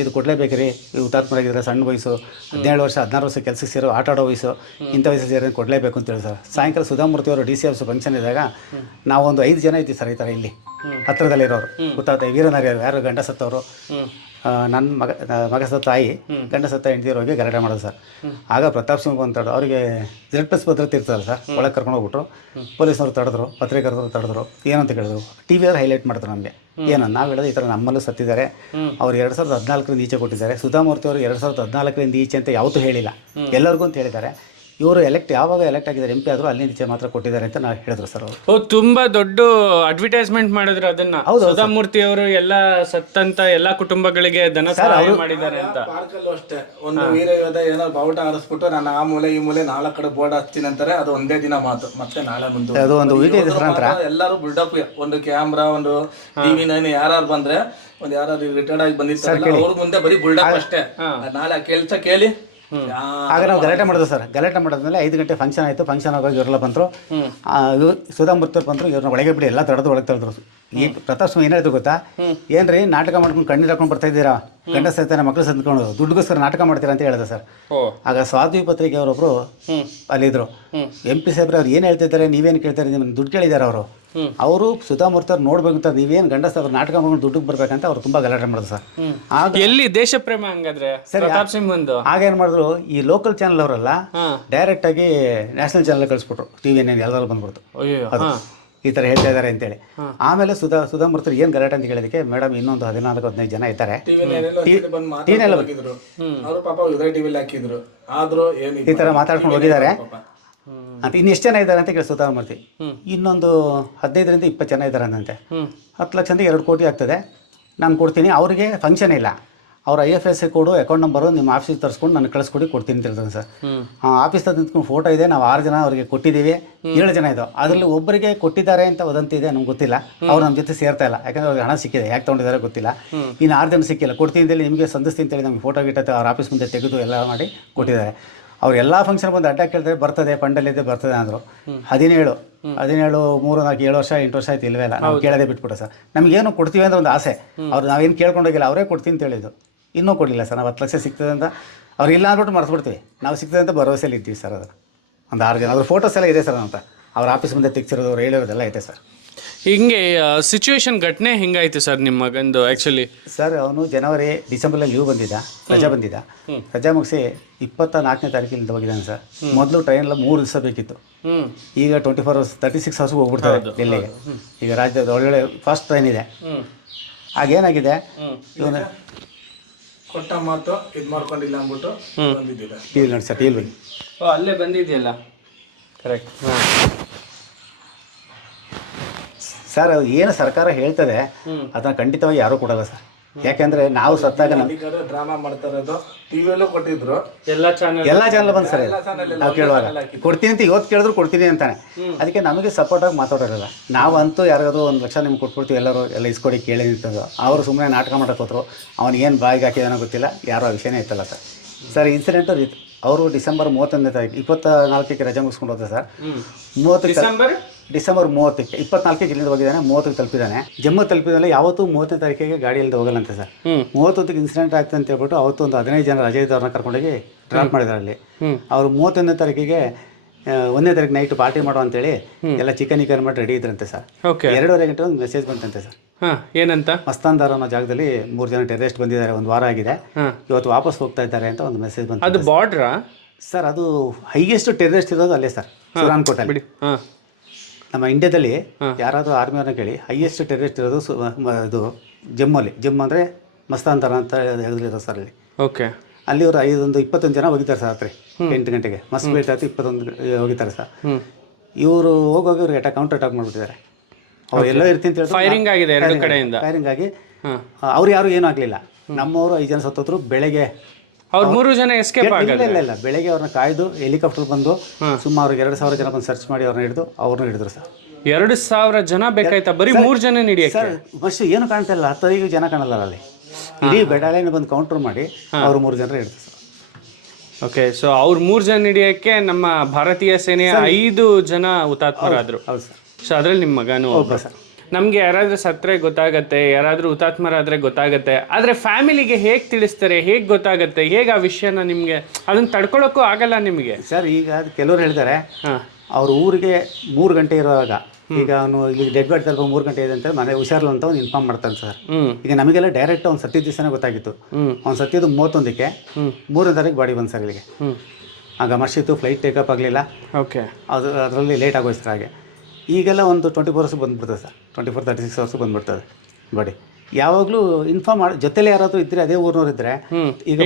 [SPEAKER 2] ಇದು ಕೊಡಲೇಬೇಕ್ರಿ ಈ ಹುತಾತ್ಮರಾಗಿದ್ದಾರೆ ಸಣ್ಣ ವಯಸ್ಸು ಹದಿನೇಳು ವರ್ಷ ಹದಿನಾರು ವರ್ಷ ಕೆಲಸಕ್ಕೆ ಸೇರೋ ಆಟ ಆಡೋ ವಯಸ್ಸು ಇಂಥ ವಯಸ್ಸು ಸೇರಿ ಕೊಡಲೇಬೇಕು ಅಂತ ಹೇಳಿ ಸರ್. ಸಾಯಂಕಾಲ ಸುಧಾಮೂರ್ತಿ ಅವರು ಡಿ ಸಿ ಎಫ್ಸ್ ಫಂಕ್ಷನ್ ಇದ್ದಾಗ ನಾವೊಂದು ಐದು ಜನ ಇದ್ದೀವಿ ಸರ್ ಈ ಥರ ಇಲ್ಲಿ. ಹತ್ರದಲ್ಲಿರೋರು. ಹುತಾತ ವೀರನಾರಿಯರು ಯಾರು ಗಂಡ ಸತ್ತವರು. ನನ್ನ ಮಗ ಮಗ ಸತ್ತ ತಾಯಿ ಗಂಡ ಸತ್ತ ಹೆಂಡತಿಯರು ಹೋಗಿ ಗಲಾಟೆ ಮಾಡೋದು ಸರ್. ಆಗ ಪ್ರತಾಪ್ ಸಿಂಗ್ ಬಂತಾడు ಅವರಿಗೆ ಜೆಡ್ ಪ್ಲಸ್ ಭದ್ರತೆ ತಿರ್ತಾರೆ ಸರ್ ಒಳಗೆ ಕರ್ಕೊಂಡು ಹೋಗ್ಬಿಟ್ರು ಪೊಲೀಸ್ನವ್ರು ತಡೆದ್ರು ಪತ್ರಿಕರ್ತರು ತಡೆದ್ರು ಏನಂತ ಕೇಳಿದ್ರು. ಟಿ ವಿಯವ್ರು ಹೈಲೈಟ್ ಮಾಡ್ತಾರೆ ನಮಗೆ. ಏನು ನಾವು ಹೇಳೋದು ಈ ಥರ ನಮ್ಮಲ್ಲೂ ಸತ್ತಿದ್ದಾರೆ. ಅವ್ರು ಎರಡು ಸಾವಿರದ ಹದಿನಾಲ್ಕರಿಂದ ಈಚೆ ಕೊಟ್ಟಿದ್ದಾರೆ. ಸುಧಾಮೂರ್ತಿ ಅವರು ಎರಡು ಸಾವಿರದ ಹದಿನಾಲ್ಕರಿಂದ ಈಚೆ ಅಂತ ಯಾವತ್ತೂ ಹೇಳಿಲ್ಲ. ಎಲ್ಲರಿಗೂ ಅಂತ ಹೇಳಿದ್ದಾರೆ. ಇವರು ಎಲೆಕ್ಟ್ ಯಾವಾಗ ಎಲೆಕ್ಟ್ ಆಗಿದ್ದಾರೆ ಎಂ ಪಿ ಆದರೂ ಅಲ್ಲಿ ನಿಚೆ ಮಾತ್ರ ಕೊಟ್ಟಿದ್ದಾರೆ ಅಂತ ನಾವು ಹೇಳಿದ್ರು ಸರ್ ಅವರು.
[SPEAKER 3] ಓ ತುಂಬಾ ದೊಡ್ಡ ಅಡ್ವರ್ಟೈಸ್ಮೆಂಟ್ ಮಾಡಿದ್ರು ಅದನ್ನ. ಸುಧಾಮೂರ್ತಿ ಅವರು ಎಲ್ಲ ಸತ್ತಂತ ಎಲ್ಲಾ ಕುಟುಂಬಗಳಿಗೆ ಧನ ಸಹಾಯ ಮಾಡಿದ್ದಾರೆ ಅಂತ.
[SPEAKER 1] ಪಾರ್ಕಲ್ಲೂ ಅಷ್ಟೇ. ಒಂದು ವೀರ ಯೋಧ ಏನೋ ಬಾವುಟ ಹಾರಿಸ್ಬಿಟ್ಟು ನಾನು ಆ ಮೂಲೆ ಈ ಮೂಲೆ ನಾಲ್ಕು ಕಡೆ ಬೋರ್ಡ್ ಹಚ್ತೀನಿ ಅಂತಾರೆ ಅದು ಒಂದೇ ದಿನ ಮಾತು. ಮತ್ತೆ ನಾಳೆ ಮುಂದೆ
[SPEAKER 2] ಅದು ಒಂದು ವಿಡಿಯೋ ಇದೆ ಸರ್ ನಂತರ?
[SPEAKER 1] ಎಲ್ಲರೂ ಬುಲ್ಡಪ್ ಒಂದು ಕ್ಯಾಮ್ರಾ ಒಂದು ಟಿವಿ ನೈನ್ ಯಾರು ಬಂದ್ರೆ ಒಂದು ಯಾರು ರಿಟೈರ್ಡ್ ಆಗಿ ಬಂದಿರ್ತಾರೆ ಅವ್ರ ಮುಂದೆ ಬರೀ ಬಿಲ್ಡಪ್ ಅಷ್ಟೇ. ಅದ್ ನಾಳೆ ಕೆಲ್ಸ ಕೇಳಿ
[SPEAKER 2] ಆಗ ನಾವು ಗಲಾಟೆ ಮಾಡಿದ್ವಿ ಸರ್. ಗಲಾಟೆ ಮಾಡಿದ್ಮೇಲೆ ಐದು ಗಂಟೆ ಫಂಕ್ಷನ್ ಆಯಿತು ಫಂಕ್ಷನ್ ಆಗೋಗಿ ಇವರೆಲ್ಲ ಬಂದರು. ಸುಧಾಮೂರ್ತಿಯವ್ರು ಬಂದರು ಇವ್ರನ್ನ ಒಳಗೆ ಬಿಡಿ ಎಲ್ಲ ತಡೆದು ಒಳಗೆ ತಡೆದ್ರು ಈ ಪ್ರತಾಪ್ ಸಿಂಹ ಏನು ಗೊತ್ತಾ? ಏನ್ರಿ ನಾಟಕ ಮಾಡ್ಕೊಂಡು ಕಣ್ಣೀರ್ ಹಾಕೊಂಡು ಬರ್ತಾ ಇದ್ದೀರಾ? ಗಂಡ ಸಹಿತ ಮಕ್ಕಳು ಸಂದ್ಕೊಂಡು ದುಡ್ಡುಗೋಸ್ಕರ ನಾಟಕ ಮಾಡ್ತೀರಾ ಅಂತ ಹೇಳಿದೆ ಸರ್.
[SPEAKER 3] ಓ.
[SPEAKER 2] ಆಗ ಸ್ವಾತಿ ಪತ್ರಿಕೆ ಅವರೊಬ್ರು ಅಲ್ಲಿದ್ರು. ಎಂ ಪಿ ಸಾಹೇಬ್ರೆ ಅವ್ರು ಏನು ಹೇಳ್ತಿದ್ದಾರೆ ನೀವೇನು ಕೇಳ್ತಾರೆ ನಿಮ್ಮ ದುಡ್ಡು ಕೇಳಿದ್ದಾರೆ ಅವರು. ಅವರು ಸುಧಾಮೂರ್ತಿ ಅವ್ರು ನೋಡ್ಬೇಕು ಅಂತ ನೀವೇನು ಗಂಡ ಸಾಹೇಬ್ರು ನಾಟಕ ಮಾಡ್ಕೊಂಡು ದುಡ್ಡಿಗೆ ಬರ್ಬೇಕಂತ ಅವ್ರು ತುಂಬಾ ಗಲಾಟೆ ಮಾಡಿದ್ರು ಸರ್. ಆಗ
[SPEAKER 3] ಎಲ್ಲಿ ದೇಶ ಪ್ರೇಮ ಹಂಗಾದ್ರೆ? ಪ್ರತಾಪ್ ಸಿಂಗ್ ಒಂದು
[SPEAKER 2] ಆಗ ಏನ್ ಮಾಡಿದ್ರು ಈ ಲೋಕಲ್ ಚಾನಲ್ ಅವರಲ್ಲ. ಡೈರೆಕ್ಟ್ ಆಗಿ ನ್ಯಾಷನಲ್ ಚಾನಲ್ ಕಳಿಸ್ಬಿಟ್ರು. ಟಿವಿ ಏನೇನು ಎಲ್ಲರೂ ಬಂದ್ಬಿಡ್ತು.
[SPEAKER 3] ಅಯ್ಯೋ
[SPEAKER 2] ಅದು. ಈ ಥರ ಹೇಳ್ತಾ ಇದ್ದಾರೆ ಅಂತೇಳಿ. ಆಮೇಲೆ ಸುಧಾ ಸುಧಾಮೂರ್ತರು ಏನು ಗಲಾಟೆ ಅಂತ ಕೇಳೋದಕ್ಕೆ ಮೇಡಮ್ ಇನ್ನೊಂದು ಹದಿನಾಲ್ಕು ಹದಿನೈದು ಜನ ಇದ್ದಾರೆ.
[SPEAKER 1] ಹಾಕಿದ್ರು. ಆದ್ರೂ ಏನು
[SPEAKER 2] ಈ ಥರ ಮಾತಾಡ್ಕೊಂಡು ಹೋಗಿದ್ದಾರೆ. ಅಂತ ಇನ್ನು ಎಷ್ಟು ಜನ ಇದ್ದಾರೆ ಅಂತ ಕೇಳಿ ಸುಧಾಮೂರ್ತಿ. ಇನ್ನೊಂದು ಹದಿನೈದರಿಂದ ಇಪ್ಪತ್ತು ಜನ ಇದ್ದಾರೆ ಅಂದಂತೆ ಹತ್ತು ಲಕ್ಷ ಅಂತ ಎರಡು ಕೋಟಿ ಆಗ್ತದೆ. ನಾನು ಕೊಡ್ತೀನಿ ಅವರಿಗೆ ಫಂಕ್ಷನ್ ಇಲ್ಲ. ಅವ್ರ I F S C code account number ನಿಮ್ಮ ಆಫೀಸಿಗೆ ತರಿಸ್ಕೊಂಡು ನನಗೆ ಕಳಿಸ್ಕೊಡಿ ಕೊಡ್ತೀನಿ ಅಂತ ಹೇಳ್ತಾರೆ ಸರ್. ಆಫೀಸ್ ನಿಂತ್ಕೊಂಡು ಫೋಟೋ ಇದೆ ನಾವು ಆರು ಜನ ಅವರಿಗೆ ಕೊಟ್ಟಿದ್ದೀವಿ ಏಳು ಜನ ಇದು. ಅದರಲ್ಲಿ ಒಬ್ಬರಿಗೆ ಕೊಟ್ಟಿದ್ದಾರೆ ಅಂತ ವದಂತಿ ಇದೆ ನಮ್ಗೆ ಗೊತ್ತಿಲ್ಲ. ಅವ್ರು ನಮ್ಮ ಜೊತೆ ಸೇರ್ತಾ ಇಲ್ಲ. ಯಾಕಂದ್ರೆ ಅವ್ರಿಗೆ ಹಣ ಸಿಕ್ಕಿದೆ. ಯಾಕೆ ತೊಗೊಂಡಿದ್ದಾರೆ ಗೊತ್ತಿಲ್ಲ. ಇನ್ನು ಆರು ಜನ ಸಿಕ್ಕಿಲ್ಲ. ಕೊಡ್ತೀನಿ ಅಂತೇಳಿ ನಿಮಗೆ ಸಂದಿಸ್ತೀನಿ ಅಂತೇಳಿ ನಮ್ಗೆ ಫೋಟೋ ಗಿಟ್ಟ ಅವ್ರ ಆಫೀಸ್ ಮುಂದೆ ತೆಗೆದು ಎಲ್ಲ ಮಾಡಿ ಕೊಟ್ಟಿದ್ದಾರೆ. ಅವ್ರು ಎಲ್ಲ ಫಂಕ್ಷನ್ ಬಂದು ಅಡ್ಡ ಕೇಳಿದ್ರೆ ಬರ್ತದೆ ಫಂಡಲ್ಲಿದೆ ಬರ್ತದೆ ಅಂದರು. ಹದಿನೇಳು. ಹದಿನೇಳು ಮೂರು ನಾಲ್ಕು ಏಳು ವರ್ಷ ಎಂಟು ವರ್ಷ ಆಯ್ತು ಇಲ್ವೇ ಇಲ್ಲ ನಾವು ಕೇಳೋದೇ ಬಿಟ್ಬಿಟ್ಟು ಸರ್. ನಮಗೇನು ಕೊಡ್ತೀವಿ ಅಂದ್ರೆ ಒಂದು ಆಸೆ. ಅವ್ರು ನಾವೇನು ಕೇಳ್ಕೊಂಡೋಗಿಲ್ಲ ಅವರೇ ಕೊಡ್ತೀನಿ ಅಂತ ಹೇಳಿದ್ದು. ಇನ್ನೂ ಕೊಡಲಿಲ್ಲ ಸರ್. ನಾವು ಹತ್ತು ಲಕ್ಷ ಸಿಗ್ತದೆ ಅಂತ ಅವ್ರು ಇಲ್ಲ ಅಂದ್ಬಿಟ್ಟು ಮರ್ತು ಬಿಡ್ತೀವಿ ನಾವು ಸಿಗ್ತದೆ ಅಂತ ಭರವಸೆಯಲ್ಲಿ ಇದ್ದೀವಿ ಸರ್ ಅದು. ಒಂದು ಆರು ಜನ. ಅದ್ರ ಫೋಟೋಸ್ ಎಲ್ಲ ಇದೆ ಸರ್ ಅಂತ ಅವ್ರ ಆಫೀಸ್ ಮುಂದೆ ತೆಗ್ಸಿರೋದು ಅವ್ರು ಹೇಳಿರೋದೆಲ್ಲ ಇದೆ ಸರ್.
[SPEAKER 3] ಹಿಂಗೆ ಸಿಚುವೇಶನ್ ಘಟನೆ ಹಿಂಗಾಯ್ತು ಸರ್ ನಿಮ್ಮ ಮಗಂದು ಆ್ಯಕ್ಚುಲಿ
[SPEAKER 2] ಸರ್ ಅವನು ಜನವರಿ ಡಿಸೆಂಬರಲ್ಲಿ ಲೀವ್ ಬಂದಿದ್ದ ರಜಾ ಬಂದಿದ್ದ. ರಜಾ ಮುಗಿಸಿ ಇಪ್ಪತ್ತ ನಾಲ್ಕನೇ ತಾರೀಕಿಂದ ಹೋಗಿದ್ದಾನೆ ಸರ್. ಮೊದಲು ಟ್ರೈನಲ್ಲಿ ಮೂರು ದಿವಸ ಬೇಕಿತ್ತು. ಈಗ twenty four hours thirty six ಅವರ್ಸ್ಗೆ ಹೋಗ್ಬಿಡ್ತಾರೆ ಡೆಲ್ಲಿಗೆ ಈಗ ರಾಜ್ಯದ ಒಳ್ಳೊಳ್ಳೆ ಫಸ್ಟ್ ಟ್ರೈನ್ ಇದೆ. ಆಗೇನಾಗಿದೆ ಇವನು
[SPEAKER 1] ಕೊಟ್ಟ ಮಾತು ಇದು ಮಾಡ್ಕೊಂಡಿಲ್ಲ ಅಂದ್ಬಿಟ್ಟು ಬಂದಿದ್ದಿಲ್ಲ
[SPEAKER 2] ನೋಡಿ ಸರ್ ಇಲ್ಲಿ. ಬನ್ನಿ
[SPEAKER 3] ಓ ಅಲ್ಲೇ ಬಂದಿದೆಯಲ್ಲ? ಕರೆಕ್ಟ್
[SPEAKER 2] ಸರ್ ಅದು ಏನು ಸರ್ಕಾರ ಹೇಳ್ತದೆ ಅದನ್ನು ಖಂಡಿತವಾಗಿ ಯಾರೂ ಕೊಡಲ್ಲ ಸರ್. ಯಾಕೆಂದ್ರೆ ನಾವು ಸತ್ತಾಗ ಎಲ್ಲಾ
[SPEAKER 1] ಡ್ರಾಮಾ ಮಾಡ್ತಾ ಇರೋದು. ಟಿವಿಯಲ್ಲೂ ಕೊಟ್ಟಿದ್ರು.
[SPEAKER 3] ಎಲ್ಲ ಚಾನಲ್
[SPEAKER 2] ಎಲ್ಲ ಚಾನಲ್ ಬಂದು ಸರ್ ನಾವು ಕೇಳುವಾಗ. ಕೊಡ್ತೀನಿ ಅಂತ ಇವತ್ತು ಕೇಳಿದ್ರು ಕೊಡ್ತೀನಿ ಅಂತಾನೆ. ಅದಕ್ಕೆ ನಮಗೆ ಸಪೋರ್ಟ್ ಆಗಿ ಮಾತಾಡೋದಿಲ್ಲ ನಾವಂತೂ ಯಾರಿಗಾದ್ರು ಒಂದು ಲಕ್ಷ ನಿಮ್ಗೆ ಕೊಟ್ಬಿಡ್ತೀವಿ ಎಲ್ಲರೂ ಎಲ್ಲ ಇಸ್ಕೊಡಿ ಕೇಳಿ ನಿಂತದ್ದು ಅವರು ಸುಮ್ಮನೆ ನಾಟಕ ಮಾಡಕ್ಕೆ ಹೋದ್ರು. ಅವ್ನಿಗೇನು ಬಾಯಿಗೆ ಹಾಕಿದಾನೋ ಗೊತ್ತಿಲ್ಲ. ಯಾರೋ ಆ ವಿಷಯನೇ ಇತ್ತಲ್ಲ ಸರ್. ಸರ್ ಇನ್ಸಿಡೆಂಟ್ ಅವರು ಡಿಸೆಂಬರ್ ಮೂವತ್ತೊಂದನೇ ತಾರೀಕು ಇಪ್ಪತ್ತ ನಾಲ್ಕಕ್ಕೆ ರಜೆ ಮುಗಿಸ್ಕೊಂಡು ಹೋದ್ರೆ ಸರ್. ಮೂವತ್ತು
[SPEAKER 3] ಡಿಸೆಂಬರ್
[SPEAKER 2] ಡಿಸೆಂಬರ್ ಮೂವತ್ತಕ್ಕೆ ಇಪ್ಪತ್ನಾಲ್ಕಕ್ಕೆ ಇಲ್ಲಿಂದ ಹೋಗಿದ್ದಾನೆ ಮೂವತ್ತಕ್ಕೆ ತಲುಪಿದ್ದಾನೆ. ಜಮ್ಮು ತಲುಪಿದಲ್ಲಿ ಯಾವತ್ತೂ ಮೂವತ್ತನೇ ತಾರೀಕಿಗೆ ಗಾಡಿ ಇಲ್ಲದೆ ಹೋಗಲ್ಲಂತೆ ಸರ್. ಮೂವತ್ತೊಂದಕ್ಕೆ ಇನ್ಸಿಡೆಂಟ್ ಆಗ್ತದೆ ಅಂತ ಹೇಳ್ಬಿಟ್ಟು ಅವತ್ತು ಒಂದು ಹದಿನೈದು ಜನ ರಜೆ ಇದ್ದವ್ರನ್ನ ಕರ್ಕೊಂಡೋಗಿ ಡ್ರಾಪ್ ಮಾಡಿದ್ದಾರೆ ಅಲ್ಲಿ. ಅವರು ಮೂವತ್ತೊಂದನೇ ತಾರೀಕಿಗೆ ಒಂದನೇ ತಾರೀಕು ನೈಟ್ ಪಾರ್ಟಿ ಮಾಡೋ ಅಂತೇಳಿ ಎಲ್ಲ ಚಿಕನ್ ಇಕನ್ ಮಾಡಿ ರೆಡಿ ಇದ್ರಂತೆ ಸರ್.
[SPEAKER 3] ಓಕೆ
[SPEAKER 2] ಎರಡೂವರೆ ಗಂಟೆ ಒಂದು ಮೆಸೇಜ್ ಬಂತಂತೆ ಸರ್.
[SPEAKER 3] ಹಾ ಏನಂತ?
[SPEAKER 2] ಮಸ್ತಾನ್ದಾರ್ ಅನ್ನೋ ಜಾಗದಲ್ಲಿ ಮೂರು ಜನ ಟೆರೆಸ್ಟ್ ಬಂದಿದ್ದಾರೆ ಒಂದು ವಾರ ಆಗಿದೆ. ಇವತ್ತು ವಾಪಸ್ ಹೋಗ್ತಾ ಇದ್ದಾರೆ ಅಂತ ಒಂದು ಮೆಸೇಜ್ ಬಂತು
[SPEAKER 3] ಅದು ಬಾರ್ಡ್ರಾ
[SPEAKER 2] ಸರ್ ಅದು ಹೈಯೆಸ್ಟ್ ಟೆರರಿಸ್ಟ್ ಇರೋದು ಅಲ್ಲೇ ಸರ್ ಸುರಾನ್ಕೋಟಲ್ಲಿ
[SPEAKER 3] ಬಿಡಿ. ಹಾ.
[SPEAKER 2] ನಮ್ಮ ಇಂಡಿಯಾದಲ್ಲಿ ಯಾರಾದರೂ ಆರ್ಮಿಯವ್ರನ್ನ ಕೇಳಿ ಹೈಯೆಸ್ಟ್ ಟೆರರಿಸ್ಟ್ ಇರೋದು ಸು- ಮ- ಇದು ಜಮ್ಮಲ್ಲಿ ಜಮ್ಮು ಅಂದರೆ ಮಸ್ತಾಂತರ ಅಂತ ಹೇಳಿದ್ರು ಸರ್ ಅಲ್ಲಿ.
[SPEAKER 3] ಓಕೆ
[SPEAKER 2] ಅಲ್ಲಿ ಅವರು ಐದೊಂದು ಇಪ್ಪತ್ತೊಂದು ಜನ ಹೋಗಿದ್ದಾರೆ ಸರ್ ರಾತ್ರಿ ಎಂಟು ಗಂಟೆಗೆ. ಮಸ್ತ್ ಬೇಟ್ ಆಯ್ತು ಇಪ್ಪತ್ತೊಂದು ಗ- ಹೋಗಿದ್ದಾರೆ ಸರ್ ಇವರು ಹೋಗೋಗಿ ಇವ್ರಿಗೆ ಅಟ್ಯಾಕ್ ಕೌಂಟರ್ ಅಟ್ಯಾಕ್ ಮಾಡಿಬಿಟ್ಟಿದ್ದಾರೆ. ಅವ್ರು ಎಲ್ಲೋ ಇರ್ತೀನಿ ಅಂತ ಹೇಳಿದ್ರು
[SPEAKER 3] ಫೈರಿಂಗ್ ಆಗಿದೆ ಎರಡು ಕಡೆಯಿಂದ.
[SPEAKER 2] ಫೈರಿಂಗ್ ಆಗಿ
[SPEAKER 3] ಹಾ.
[SPEAKER 2] ಅವ್ರು ಯಾರು ಏನೂ ಆಗಲಿಲ್ಲ. ನಮ್ಮವರು ಐದು ಜನ ಸತ್ತೋದ್ರು ಬೆಳಗ್ಗೆ
[SPEAKER 3] ಅವ್ರು ಮೂರು ಜನ ಎಸ್ಕೇಪ್
[SPEAKER 2] ಇಲ್ಲ ಇಲ್ಲ ಇಲ್ಲ ಬೆಳಗ್ಗೆ ಅವ್ರನ್ನ ಕಾಯ್ದು ಹೆಲಿಕಾಪ್ಟರ್ ಬಂದು ಸುಮಾರು ಎರಡು ಸಾವಿರ ಜನ ಬಂದು ಸರ್ಚ್ ಮಾಡಿ ಅವ್ರನ್ನ ಹಿಡಿದು ಅವ್ರನ್ನ ಹಿಡಿದ್ರು ಸರ್.
[SPEAKER 3] ಎರಡು ಸಾವಿರ ಜನ ಬೇಕಾಯ್ತಾ? ಬರೀ ಮೂರು ಜನ ಹಿಡಿಯಕ್ಕೆ?
[SPEAKER 2] ಸರ್ ಫಸ್ಟ್ ಏನು ಕಾಣ್ತಾ ಇಲ್ಲ ಹತ್ತೈದು ಜನ ಕಾಣಲ್ಲ ಅಲ್ಲಿ. ಇಡೀ ಬೆಡಾಲಿನ ಬಂದು ಕೌಂಟರ್ ಮಾಡಿ ಅವ್ರು ಮೂರು ಜನ ಹಿಡಿದ್ರು ಸರ್.
[SPEAKER 3] ಓಕೆ ಸೊ ಅವ್ರು ಮೂರು ಜನ ಹಿಡಿಯಕ್ಕೆ ನಮ್ಮ ಭಾರತೀಯ ಸೇನೆಯ ಐದು ಜನ ಹುತಾತ್ಮರಾದ್ರು.
[SPEAKER 2] ಹೌದು ಸರ್.
[SPEAKER 3] ಸೊ ಅದರಲ್ಲಿ ನಿಮ್ಮ ಮಗನೂ ಒಬ್ಬ.
[SPEAKER 2] ಸರ್.
[SPEAKER 3] ನಮ್ಗೆ ಯಾರಾದರೂ ಸತ್ರೆ ಗೊತ್ತಾಗತ್ತೆ ಯಾರಾದರೂ ಹುತಾತ್ಮರಾದರೆ ಗೊತ್ತಾಗತ್ತೆ. ಆದರೆ ಫ್ಯಾಮಿಲಿಗೆ ಹೇಗೆ ತಿಳಿಸ್ತಾರೆ ಹೇಗೆ ಗೊತ್ತಾಗತ್ತೆ ಹೇಗೆ ಆ ವಿಷಯನ ನಿಮಗೆ ಅದನ್ನ ತಡ್ಕೊಳ್ಳೋಕ್ಕೂ ಆಗಲ್ಲ ನಿಮಗೆ?
[SPEAKER 2] ಸರ್ ಈಗ ಅದು ಕೆಲವರು ಹೇಳ್ತಾರೆ ಅವ್ರ ಊರಿಗೆ ಮೂರು ಗಂಟೆ ಇರುವಾಗ ಈಗ ಅವನು ಇಲ್ಲಿ ಡೆಡ್ ಬಾಡಿ ತಲುಪ ಮೂರು ಗಂಟೆ ಇದೆ ಅಂತ ಮನೆ ಹುಷಾರಲ್ಲ ಅಂತ ಅವ್ನು ಇನ್ಫಾರ್ಮ್ ಮಾಡ್ತಾನೆ ಸರ್. ಈಗ ನಮಗೆಲ್ಲ ಡೈರೆಕ್ಟ್ ಅವ್ನು ಸತ್ತಿದ ದಿವಸನೇ ಗೊತ್ತಾಗಿತ್ತು. ಅವ್ನು ಸತ್ತಿದ್ದು ಮೂವತ್ತೊಂದಕ್ಕೆ ಮೂರನೇ ತಾರೀಕು ಬಾಡಿ ಬಂದು ಸರ್ ಇಲ್ಲಿಗೆ. ಆಗ ಮರ್ಷಿತ್ತು ಫ್ಲೈಟ್ ಟೇಕಪ್ ಆಗಲಿಲ್ಲ.
[SPEAKER 3] ಓಕೆ.
[SPEAKER 2] ಅದು ಅದರಲ್ಲಿ ಲೇಟ್ ಆಗೋಯ್ತು ಹಾಗೆ. ಈಗೆಲ್ಲ ಒಂದು twenty four hours ಬಂದುಬಿಡ್ತದೆ sir. Twenty four thirty six hours ಬಂದುಬಿಡ್ತದೆ. Body ಯಾವಾಗಲೂ ಇನ್ಫಾರ್ಮ್ ಮಾಡಿ ಜೊತೆಲಿ ಯಾರಾದರೂ ಇದ್ದರೆ ಅದೇ ಊರಿನವ್ರು ಇದ್ದರೆ ಈಗ.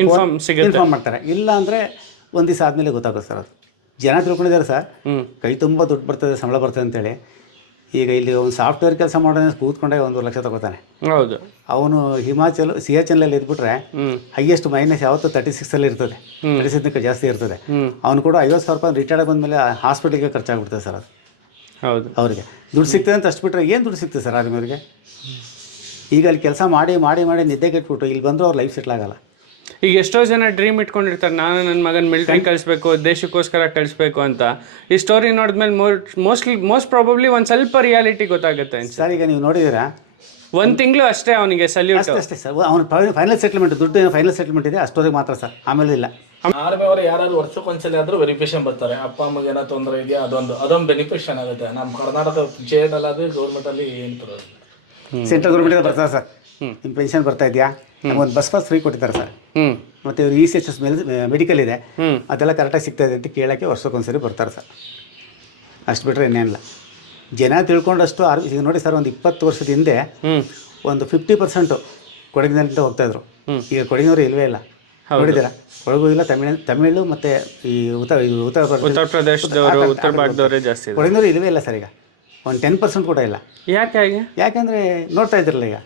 [SPEAKER 2] ಇನ್ಫಾರ್ಮ್ ಮಾಡ್ತಾರೆ. ಇಲ್ಲ ಅಂದರೆ ಒಂದು ದಿವಸ ಆದಮೇಲೆ ಗೊತ್ತಾಗುತ್ತೆ ಸರ್ ಅದು. ಜನ ತಿಳ್ಕೊಂಡಿದ್ದಾರೆ ಸರ್. ಕೈ ತುಂಬ ದುಡ್ಡು ಬರ್ತದೆ ಸಂಬಳ ಬರ್ತದೆ ಅಂತೇಳಿ. ಈಗ ಇಲ್ಲಿ ಒಂದು ಸಾಫ್ಟ್ವೇರ್ ಕೆಲಸ ಮಾಡೋದೇ ಕೂತ್ಕೊಂಡೆ ಒಂದು ಲಕ್ಷ ತಗೋತಾನೆ.
[SPEAKER 3] ಹೌದು.
[SPEAKER 2] ಅವನು ಹಿಮಾಚಲ್ ಸಿ ಎಚ್ ಎಲ್ ಇದ್ಬಿಟ್ರೆ
[SPEAKER 3] ಹ್ಮ್.
[SPEAKER 2] ಹೈಯೆಸ್ಟ್ ಮೈನಸ್ ಯಾವತ್ತೂ ತರ್ಟಿ ಸಿಕ್ಸ್ ಅಲ್ಲಿ ಇರ್ತದೆ. ತರ್ಟಿ ಸಿಕ್ಸ್ ಜಾಸ್ತಿ ಇರ್ತದೆ. ಅವನು ಕೂಡ ಐವತ್ತು ಸಾವಿರ ರೂಪಾಯಿ ರಿಟೈರ್ಡ್ ಬಂದಮೇಲೆ ಹಾಸ್ಪಿಟ್ಲಿಗೆ ಖರ್ಚಾಗ್ಬಿಡ್ತದೆ ಸರ್ ಅದು.
[SPEAKER 3] ಹೌದು.
[SPEAKER 2] ಅವರಿಗೆ. ದುಡ್ಡು ಸಿಗ್ತದೆ ಅಂತ ಅಷ್ಟು ಬಿಟ್ಟರೆ ಏನು ದುಡ್ಡು ಸಿಗ್ತದೆ ಸರ್ ಆರ್ಮಿಯವರಿಗೆ ಈಗ ಅಲ್ಲಿ ಕೆಲಸ ಮಾಡಿ ಮಾಡಿ ಮಾಡಿ ನಿದ್ದೆ ಕೆಟ್ಬಿಟ್ಟು ಇಲ್ಲಿ ಬಂದರೂ ಅವ್ರ ಲೈಫ್ ಸೆಟ್ಲ್ ಆಗಲ್ಲ.
[SPEAKER 3] ಈಗ ಎಷ್ಟೋ ಜನ ಡ್ರೀಮ್ ಇಟ್ಕೊಂಡಿರ್ತಾರೆ ನಾನು ನನ್ನ ಮಗನ ಮಿಲ್ಟ್ರಿ ಕಳಿಸ್ಬೇಕು ದೇಶಕ್ಕೋಸ್ಕರ ಕಳಿಸ್ಬೇಕು ಅಂತ. ಈ ಸ್ಟೋರಿ ನೋಡಿದ್ಮೇಲೆ ಮೋಸ್ಟ್ಲಿ ಮೋಸ್ಟ್ ಪ್ರಾಬಬ್ಲಿ ಒಂದು ಸ್ವಲ್ಪ ರಿಯಾಲಿಟಿ ಗೊತ್ತಾಗುತ್ತೆ
[SPEAKER 2] ಸರ್ ಈಗ ನೀವು ನೋಡಿದ್ದೀರಾ?
[SPEAKER 3] ಒಂದು ತಿಂಗಳು ಅಷ್ಟೇ ಅವನಿಗೆ ಸಲ್ಯೂಟ್
[SPEAKER 2] ಅಷ್ಟೇ ಅಷ್ಟೇ ಸರ್. ಅವ್ನು ಫೈನಲ್ ಸೆಟ್ಲ್ಮೆಂಟ್ ದುಡ್ಡು ಫೈನಲ್ ಸೆಟ್ಲ್ಮೆಂಟ್ ಇದೆ ಅಷ್ಟೊತ್ತಿಗೆ ಮಾತ್ರ ಸರ್. ಆಮೇಲೆ ಇಲ್ಲ.
[SPEAKER 1] ಆರ್ಮಿ ಅವರು ಯಾರಾದ್ರು ವರ್ಷಕ್ಕೊಂದ್ಸಲ ಆದ್ರೂ ವೆರಿಫಿಕೇಶನ್ ಬರ್ತಾರೆ. ಅಪ್ಪ ಅಮ್ಮಗೆ ಏನೋ ತೊಂದರೆ ಇದೆಯಾ ಅದೊಂದು ಅದೊಂದು ಬೆನಿಫಿಷನ್ ಆಗುತ್ತೆ. ನಮ್ಮ ಕರ್ನಾಟಕ ಜೇಡಲ್ಲಾದ್ರೆ ಗೌರ್ಮೆಂಟ್ ಅಲ್ಲಿ ಏನು ಬರೋದು
[SPEAKER 2] ಸೆಂಟ್ರಲ್ ಗೌರ್ಮೆಂಟ್ ಬರ್ತಾರೆ ಸರ್. ನಿಮ್ಮ ಪೆನ್ಷನ್ ಬರ್ತಾ ಇದೆಯಾ? ಒಂದು ಬಸ್ ಪಾಸ್ ಫ್ರೀ ಕೊಟ್ಟಿದ್ದಾರೆ ಸರ್.
[SPEAKER 3] ಮತ್ತೆ
[SPEAKER 2] ಮತ್ತು ಇವ್ರು E C H S medical ಇದೆ. ಅದೆಲ್ಲ ಕರೆಕ್ಟಾಗಿ ಸಿಗ್ತಾ ಇದೆ ಅಂತ ಕೇಳೋಕ್ಕೆ ವರ್ಷಕ್ಕೊಂದ್ಸರಿ ಬರ್ತಾರೆ ಸರ್. ಅಷ್ಟು ಬಿಟ್ಟರೆ ಇನ್ನೇನಿಲ್ಲ. ಜನ ತಿಳ್ಕೊಂಡಷ್ಟು ಆರ್ ಈಗ ನೋಡಿ ಸರ್ ಒಂದು ಇಪ್ಪತ್ತು ವರ್ಷದ ಹಿಂದೆ ಒಂದು ಫಿಫ್ಟಿ ಪರ್ಸೆಂಟು ಕೊಡಗಿನಲ್ಲಿಂದ ಹೋಗ್ತಾಯಿದ್ರು ಈಗ ಕೊಡಗಿನವರು ಇಲ್ಲವೇ ಇಲ್ಲ. ನೋಡಿದ್ದೀರಾ? ಇಲ್ಲ ತಮಿಳ್ ತಮಿಳು ಮತ್ತು ಈ ಉತ್ತರ ಇದು ಉತ್ತರ
[SPEAKER 3] ಉತ್ತರ ಪ್ರದೇಶದವರು ಉತ್ತರ ಭಾಗದವರೇ ಜಾಸ್ತಿ ಇದೆ.
[SPEAKER 2] ಕೊಡಗಿನವರು ಇಲ್ವೇ ಇಲ್ಲ ಸರ್ ಈಗ. ಒಂದು ಟೆನ್ ಪರ್ಸೆಂಟ್ ಕೂಡ ಇಲ್ಲ.
[SPEAKER 3] ಯಾಕೆ ಹಾಗೆ?
[SPEAKER 2] ಯಾಕೆಂದರೆ ನೋಡ್ತಾ ಇದ್ರಲ್ಲ ಈಗ.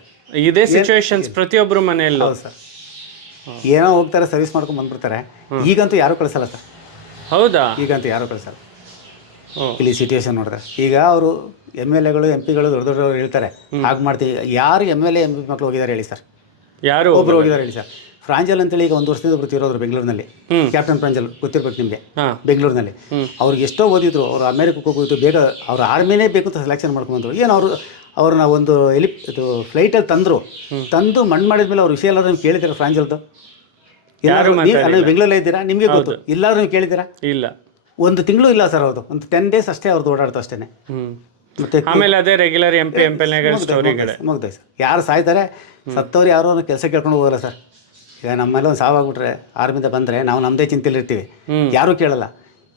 [SPEAKER 3] ಇದೇ ಸಿಚುವೇಶನ್ಸ್ ಪ್ರತಿಯೊಬ್ಬರು ಮನೆಯಲ್ಲೂ.
[SPEAKER 2] ಹೌದು ಸರ್. ಏನೋ ಹೋಗ್ತಾರೆ ಸರ್ವಿಸ್ ಮಾಡ್ಕೊಂಡು ಬಂದ್ಬಿಡ್ತಾರೆ. ಈಗಂತೂ ಯಾರೂ ಕಳಿಸಲ್ಲ ಸರ್.
[SPEAKER 3] ಹೌದಾ?
[SPEAKER 2] ಈಗಂತೂ ಯಾರೂ ಕಳಿಸಲ್ಲ. ಇಲ್ಲಿ ಸಿಚುವೇಶನ್ ನೋಡಿದ್ರೆ. ಈಗ ಅವರು ಎಂ ಎಲ್ ಎಗಳು ಎಂ ಪಿಗಳು ದೊಡ್ಡ ದೊಡ್ಡವರು ಹೇಳ್ತಾರೆ. ಹಾಗೆ ಮಾಡ್ತೀವಿ. ಯಾರು M L A M P ಮಕ್ಕಳು ಹೋಗಿದ್ದಾರೆ ಹೇಳಿ ಸರ್.
[SPEAKER 3] ಯಾರು
[SPEAKER 2] ಒಬ್ರು ಹೋಗಿದ್ದಾರೆ ಹೇಳಿ ಸರ್. ಫ್ರಾಂಜಲ್ ಅಂತೇಳಿ ಈಗ ಒಂದು ವರ್ಷದಿಂದ ಬರ್ತಿರೋದ್ರು ಬೆಂಗಳೂರಿನಲ್ಲಿ. ಕ್ಯಾಪ್ಟನ್ ಪ್ರಾಂಜಲ್ ಗೊತ್ತಿರ್ಬೇಕು ನಿಮಗೆ. ಬೆಂಗಳೂರಿನಲ್ಲಿ. ಅವ್ರಿಗೆ ಎಷ್ಟೋ ಓದಿದ್ರು ಅವ್ರು ಅಮೆರಿಕಕ್ಕೆ ಹೋಗಿದ್ದು ಬೇಗ ಅವ್ರ ಆರ್ಮಿನೇ ಬೇಕು ಅಂತ ಸೆಲೆಕ್ಷನ್ ಮಾಡ್ಕೊಂಡ್ರು ಏನು ಅವರು ಅವ್ರನ್ನ ಒಂದು ಎಲಿ ಇದು ಫ್ಲೈಟಲ್ಲಿ ತಂದರು. ತಂದು ಮಣ್ಣು ಮಾಡಿದ್ಮೇಲೆ ಅವ್ರ ವಿಷಯ ಎಲ್ಲರೂ ನೀವು ಕೇಳಿದ್ದೀರಾ ಫ್ರಾಂಜಲ್ದು ನೀವು ಅಲ್ಲಿ ಬೆಂಗಳೂರಲ್ಲೇ ಇದ್ದೀರಾ? ನಿಮಗೆ ಗೊತ್ತು. ಎಲ್ಲರೂ ನೀವು ಕೇಳಿದ್ದೀರಾ?
[SPEAKER 3] ಇಲ್ಲ.
[SPEAKER 2] ಒಂದು ತಿಂಗಳು ಇಲ್ಲ ಸರ್ ಅವ್ರದ್ದು. ಒಂದು ಟೆನ್ ಡೇಸ್ ಅಷ್ಟೇ ಅವ್ರದ್ದು ಓಡಾಡ್ತು ಅಷ್ಟೇ ಮತ್ತೆ
[SPEAKER 3] ಆಮೇಲೆ ಅದೇ regular M P M P
[SPEAKER 2] sir. ಯಾರು ಸಾಯ್ತಾರೆ? ಸತ್ತವ್ರು ಯಾರು ಕೆಲಸ ಕೇಳ್ಕೊಂಡು ಹೋಗಲ್ಲ ಸರ್. ಈಗ ನಮ್ಮಲ್ಲಿ ಒಂದು ಸಾವಾಗ್ಬಿಟ್ರೆ ಆರ್ಮಿಂದ ಬಂದರೆ ನಾವು ನಮ್ಮದೇ ಚಿಂತೆಯಲ್ಲಿ ಇರ್ತೀವಿ. ಯಾರೂ ಕೇಳಲ್ಲ.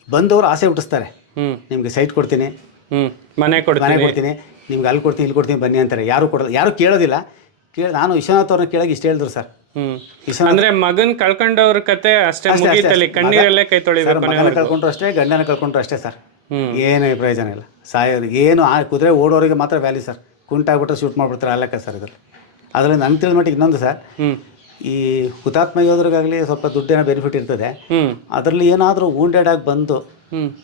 [SPEAKER 2] ಬಂದವರು ಆಸೆ ಹುಟ್ಟಿಸ್ತಾರೆ. ನಿಮಗೆ ಸೈಟ್ ಕೊಡ್ತೀನಿ.
[SPEAKER 3] ಮನೆ ಮನೆ
[SPEAKER 2] ಮನೆ
[SPEAKER 3] ಕೊಡ್ತೀನಿ.
[SPEAKER 2] ಕೊಡ್ತೀನಿ. ನಿಮ್ಗೆ ಅಲ್ಲಿ ಕೊಡ್ತೀನಿ ಇಲ್ಲಿ ಕೊಡ್ತೀನಿ ಬನ್ನಿ ಅಂತಾರೆ. ಯಾರು ಕೊಡಲ್ಲ. ಯಾರು ಕೇಳೋದಿಲ್ಲ. ಕೇಳಿ ನಾನು ವಿಶ್ವನಾಥ್ ಅವ್ರನ್ನ ಕೇಳಾಗ ಇಷ್ಟು ಹೇಳಿದ್ರು ಸರ್.
[SPEAKER 3] ಅಂದ್ರೆ ಮಗನ್ ಕಳ್ಕೊಂಡವ್ರ ಕತೆ ಅಷ್ಟೇ ಮುಗಿತಲ್ಲಿ ಕಣ್ಣೀರಲ್ಲೇ ಕೈ ತೊಳಿಬೇಕು
[SPEAKER 2] ಮಗನ ಕಳ್ಕೊಂಡ್ರು ಅಷ್ಟೇ ಗಂಡನ ಕಳ್ಕೊಂಡ್ರು ಅಷ್ಟೇ ಸರ್. ಏನೇ ಪ್ರಯೋಜನ ಇಲ್ಲ. ಸಾಯೋದು ಏನು ಆ ಕುದುರೆ ಓಡೋರಿಗೆ ಮಾತ್ರ ವ್ಯಾಲ್ಯೂ ಸರ್. ಕುಂಟಾಗ್ಬಿಟ್ರೆ ಶೂಟ್ ಮಾಡ್ಬಿಡ್ತಾರೆ ಅಲ್ಲಕ್ಕ ಸರ್ ಇದ್ರಲ್ಲಿ. ಅದರಲ್ಲಿ ನಂಗೆ ತಿಳಿದ ಮಟ್ಟಿಗೆ ಇನ್ನೊಂದು ಸರ್. ಈ ಹುತಾತ್ಮ ಯೋಧರಿಗಾಗಲಿ ಸ್ವಲ್ಪ ದುಡ್ಡಿನ ಬೆನಿಫಿಟ್ ಇರ್ತದೆ. ಅದರಲ್ಲಿ ಏನಾದರೂ ವೂಂಡೆಡ್ ಆಗಿ ಬಂದು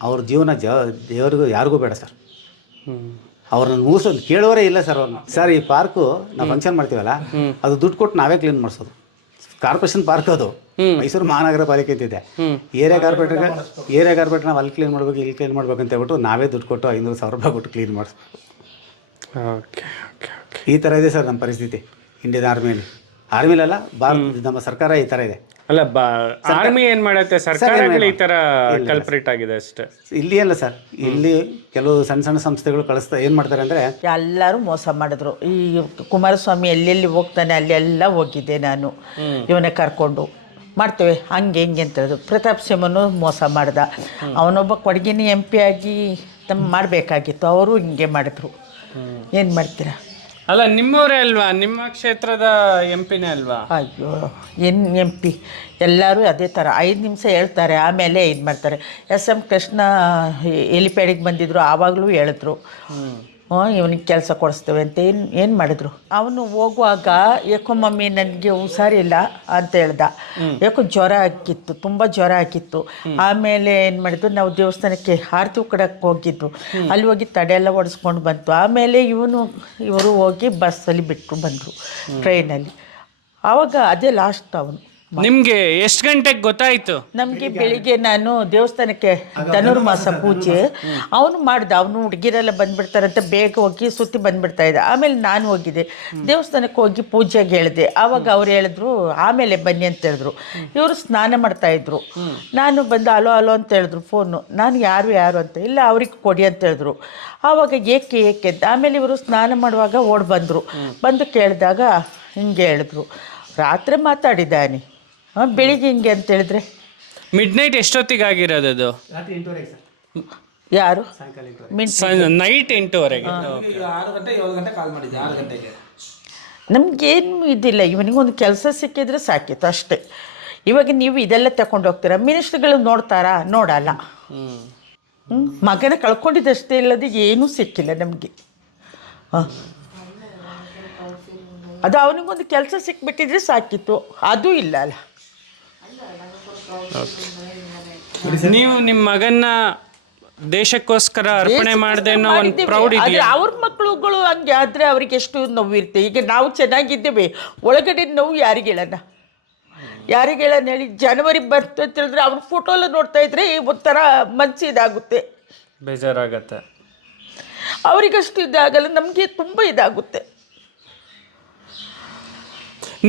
[SPEAKER 2] ಅವ್ರ ಜೀವನ ಜ ದೇವರಿಗೂ ಯಾರಿಗೂ ಬೇಡ ಸರ್ ಅವ್ರನ್ನ ಮೂಸೋದು ಕೇಳೋರೇ ಇಲ್ಲ ಸರ್ ಅವ್ರನ್ನ. ಸರ್ ಈ ಪಾರ್ಕು ನಾವು ಫಂಕ್ಷನ್ ಮಾಡ್ತೀವಲ್ಲ ಅದು ದುಡ್ಡು ಕೊಟ್ಟು ನಾವೇ ಕ್ಲೀನ್ ಮಾಡಿಸೋದು. ಕಾರ್ಪೊರೇಷನ್ ಪಾರ್ಕ್ ಅದು. ಮೈಸೂರು ಮಹಾನಗರ ಪಾಲಿಕೆ ಅಂತಿದೆ ಏರಿಯಾ ಕಾರ್ಪೊರೇಟರ್ ಏರಿಯಾ ಕಾರ್ಪೊರೇಟರ್ ನಾವು ಅಲ್ಲಿ ಕ್ಲೀನ್ ಮಾಡಬೇಕು ಇಲ್ಲಿ ಕ್ಲೀನ್ ಮಾಡ್ಬೇಕು ಅಂತ ಹೇಳ್ಬಿಟ್ಟು ನಾವೇ ದುಡ್ಡು ಕೊಟ್ಟು ಐನೂರು ಸಾವಿರ ರೂಪಾಯಿ ಕೊಟ್ಟು ಕ್ಲೀನ್ ಮಾಡಿಸ್ಬೇಕು ಈ ಥರ ಇದೆ ಸರ್ ನಮ್ಮ ಪರಿಸ್ಥಿತಿ ಇಂಡಿಯನ್ ಆರ್ಮಿಯಲ್ಲಿ ಆರ್ಮಿಲಲ್ಲ ಭಾರತ ನಮ್ಮ ಸರ್ಕಾರ ಈ ತರ ಇದೆ.
[SPEAKER 3] ಅಲ್ಲ ಆರ್ಮಿ ಏನ್ ಮಾಡುತ್ತೆ? ಸರ್ಕಾರಗಳು ಈ ತರ ಕಲ್ಪ್ರೇಟ್ ಆಗಿದೆ ಅಷ್ಟೇ.
[SPEAKER 2] ಇಲ್ಲಿ ಅಲ್ಲ ಸರ್. ಇಲ್ಲಿ ಕೆಲವು ಸಣ್ಣ ಸಣ್ಣ ಸಂಸ್ಥೆಗಳು ಕಳಿಸ್ತಾ ಏನು ಮಾಡ್ತಾರೆ ಅಂದ್ರೆ
[SPEAKER 4] ಎಲ್ಲರೂ ಮೋಸ ಮಾಡಿದ್ರು. ಈ ಕುಮಾರಸ್ವಾಮಿ ಎಲ್ಲೆಲ್ಲಿ ಹೋಗ್ತಾನೆ ಅಲ್ಲೆಲ್ಲ ಹೋಗಿದ್ದೆ ನಾನು. ಇವನೇ ಕರ್ಕೊಂಡು. ಮಾಡ್ತೇವೆ ಹಂಗೆ ಹಿಂಗೆ ಅಂತ ಹೇಳಿದ್ರು. ಪ್ರತಾಪ್ ಸಿಂಹನು ಮೋಸ ಮಾಡ್ದ. ಅವನೊಬ್ಬ ಕೊಡಗಿನ ಎಂ ಪಿ ಆಗಿ ತಮ್ಮ ಮಾಡಬೇಕಾಗಿತ್ತು. ಅವರು ಹಿಂಗೆ ಮಾಡಿದ್ರು. ಏನು ಮಾಡ್ತೀರಾ?
[SPEAKER 3] ಅಲ್ಲ ನಿಮ್ಮವರೇ ಅಲ್ವಾ? ನಿಮ್ಮ ಕ್ಷೇತ್ರದ ಎಂ ಪಿನೇ ಅಲ್ವಾ?
[SPEAKER 4] ಅಯ್ಯೋ ಎನ್ ಎಂ ಪಿ ಎಲ್ಲರೂ ಅದೇ ಥರ ಐದು ನಿಮಿಷ ಹೇಳ್ತಾರೆ ಆಮೇಲೆ ಇದು ಮಾಡ್ತಾರೆ ಎಸ್ ಎಂ ಕೃಷ್ಣ ಎಲಿಪ್ಯಾಡಿಗೆ ಬಂದಿದ್ರು ಆವಾಗಲೂ ಹೇಳಿದ್ರು. ಹ್ಞೂ ಇವನಿಗೆ ಕೆಲಸ ಕೊಡಿಸ್ತೇವೆ ಅಂತ ಏನು ಏನು ಮಾಡಿದ್ರು? ಅವನು ಹೋಗುವಾಗ ಏಕೋ ಮಮ್ಮಿ ನನಗೆ ಹುಷಾರಿಲ್ಲ ಅಂತ ಹೇಳ್ದ. ಯಾಕೋ ಜ್ವರ ಹಾಕಿತ್ತು ತುಂಬ ಜ್ವರ ಹಾಕಿತ್ತು. ಆಮೇಲೆ ಏನು ಮಾಡಿದ್ರು ನಾವು ದೇವಸ್ಥಾನಕ್ಕೆ ಆರತಿ ಕಡಕ್ಕೆ ಹೋಗಿದ್ದು ಅಲ್ಲಿ ಹೋಗಿ ತಡೆ ಎಲ್ಲ ಒಡಿಸ್ಕೊಂಡು ಬಂತು. ಆಮೇಲೆ ಇವನು ಇವರು ಹೋಗಿ ಬಸ್ಸಲ್ಲಿ ಬಿಟ್ಟು ಬಂದರು ಟ್ರೈನಲ್ಲಿ. ಆವಾಗ ಅದೇ ಲಾಸ್ಟ್ ಅವನು.
[SPEAKER 3] ನಿಮ್ಗೆ ಎಷ್ಟು ಗಂಟೆಗೆ ಗೊತ್ತಾಯ್ತು?
[SPEAKER 4] ನಮಗೆ ಬೆಳಿಗ್ಗೆ ನಾನು ದೇವಸ್ಥಾನಕ್ಕೆ ಧನುರ್ಮಾಸ ಪೂಜೆ. ಅವನು ಮಾಡ್ದ ಅವನು ಹುಡುಗಿರೆಲ್ಲ ಬಂದ್ಬಿಡ್ತಾರಂತ ಬೇಗ ಹೋಗಿ ಸುತ್ತಿ ಬಂದ್ಬಿಡ್ತಾ ಇದ್ದ. ಆಮೇಲೆ ನಾನು ಹೋಗಿದ್ದೆ. ದೇವಸ್ಥಾನಕ್ಕೆ ಹೋಗಿ ಪೂಜೆಗೆ ಹೇಳಿದೆ. ಆವಾಗ ಅವ್ರು ಹೇಳಿದ್ರು ಆಮೇಲೆ ಬನ್ನಿ ಅಂತ ಹೇಳಿದ್ರು. ಇವರು ಸ್ನಾನ ಮಾಡ್ತಾ ಇದ್ರು. ನಾನು ಬಂದು ಅಲೋ ಅಲೋ ಅಂತ ಹೇಳಿದ್ರು ಫೋನು. ನಾನು ಯಾರು ಯಾರು ಅಂತ. ಇಲ್ಲ ಅವ್ರಿಗೆ ಕೊಡಿ ಅಂತ ಹೇಳಿದ್ರು. ಆವಾಗ ಏಕೆ ಏಕೆ ಅಂತ. ಆಮೇಲೆ ಇವರು ಸ್ನಾನ ಮಾಡುವಾಗ ಓಡ್ ಬಂದರು. ಬಂದು ಕೇಳಿದಾಗ ಹಿಂಗೆ ಹೇಳಿದ್ರು. ರಾತ್ರಿ ಮಾತಾಡಿದ್ದಾನೆ. ಹಾಂ ಬೆಳಿಗ್ಗೆ ಹಿಂಗೆ ಅಂತ ಹೇಳಿದ್ರೆ.
[SPEAKER 3] ಮಿಡ್ ನೈಟ್ ಎಷ್ಟೊತ್ತಿಗೆ ಆಗಿರೋದು ಅದು
[SPEAKER 4] ಯಾರು? ಮಿನ್
[SPEAKER 3] ನೈಟ್ ಎಂಟುವರೆಗೆ.
[SPEAKER 1] ಆರು ಗಂಟೆ ಏಳು ಗಂಟೆ ಕಾಲ್ ಮಾಡಿದ್ದೆ ಆರು ಗಂಟೆಗೆ.
[SPEAKER 4] ನಮಗೇನು ಇದಿಲ್ಲ ಇವನಿಗೊಂದು ಕೆಲಸ ಸಿಕ್ಕಿದ್ರೆ ಸಾಕಿತ್ತು ಅಷ್ಟೇ. ಇವಾಗ ನೀವು ಇದೆಲ್ಲ ತಕೊಂಡು ಹೋಗ್ತೀರಾ? ಮಿನಿಸ್ಟ್ರುಗಳು ನೋಡ್ತಾರಾ? ನೋಡಲ್ಲ. ಹ್ಮ್? ಮಗನ ಕಳ್ಕೊಂಡಿದ್ದಷ್ಟೇ ಇಲ್ಲದೆ ಏನೂ ಸಿಕ್ಕಿಲ್ಲ ನಮಗೆ. ಹಾಂ. ಅದು ಅವನಿಗೊಂದು ಕೆಲಸ ಸಿಕ್ಬಿಟ್ಟಿದ್ರೆ ಸಾಕಿತ್ತು ಅದು ಇಲ್ಲ ಅಲ್ಲ.
[SPEAKER 3] ನೀವು ನಿಮ್ಮ ಮಗನ್ನ ದೇಶಕ್ಕೋಸ್ಕರ ಅರ್ಪಣೆ ಮಾಡಿದೆ ಅನ್ನೋ ಒಂದು. ಪ್ರೌಡ್
[SPEAKER 4] ಆದ್ರೆ ಅವ್ರ ಮಕ್ಕಳುಗಳು ಹಂಗೆ ಆದ್ರೆ ಅವ್ರಿಗೆ ಎಷ್ಟು ನೋವಿರುತ್ತೆ ಈಗ ನಾವು ಚೆನ್ನಾಗಿದ್ದೇವೆ. ಒಳಗಡೆ ನೋವು ಯಾರಿಗೆ ಹೇಳೋಣ? ಯಾರಿಗೆ ಹೇಳೋಣ ಹೇಳಿ? ಜನವರಿ ಬರ್ತು ಅಂತ ಹೇಳಿದ್ರೆ ಅವ್ರ ಫೋಟೋ ಎಲ್ಲ ನೋಡ್ತಾ ಇದ್ರೆ ಒಂಥರ ಮನ್ಸು ಇದಾಗುತ್ತೆ.
[SPEAKER 3] ಬೇಜಾರಾಗತ್ತೆ.
[SPEAKER 4] ಅವರಿಗಷ್ಟು ಇದಾಗಲ್ಲ ನಮಗೆ ತುಂಬ ಇದಾಗುತ್ತೆ.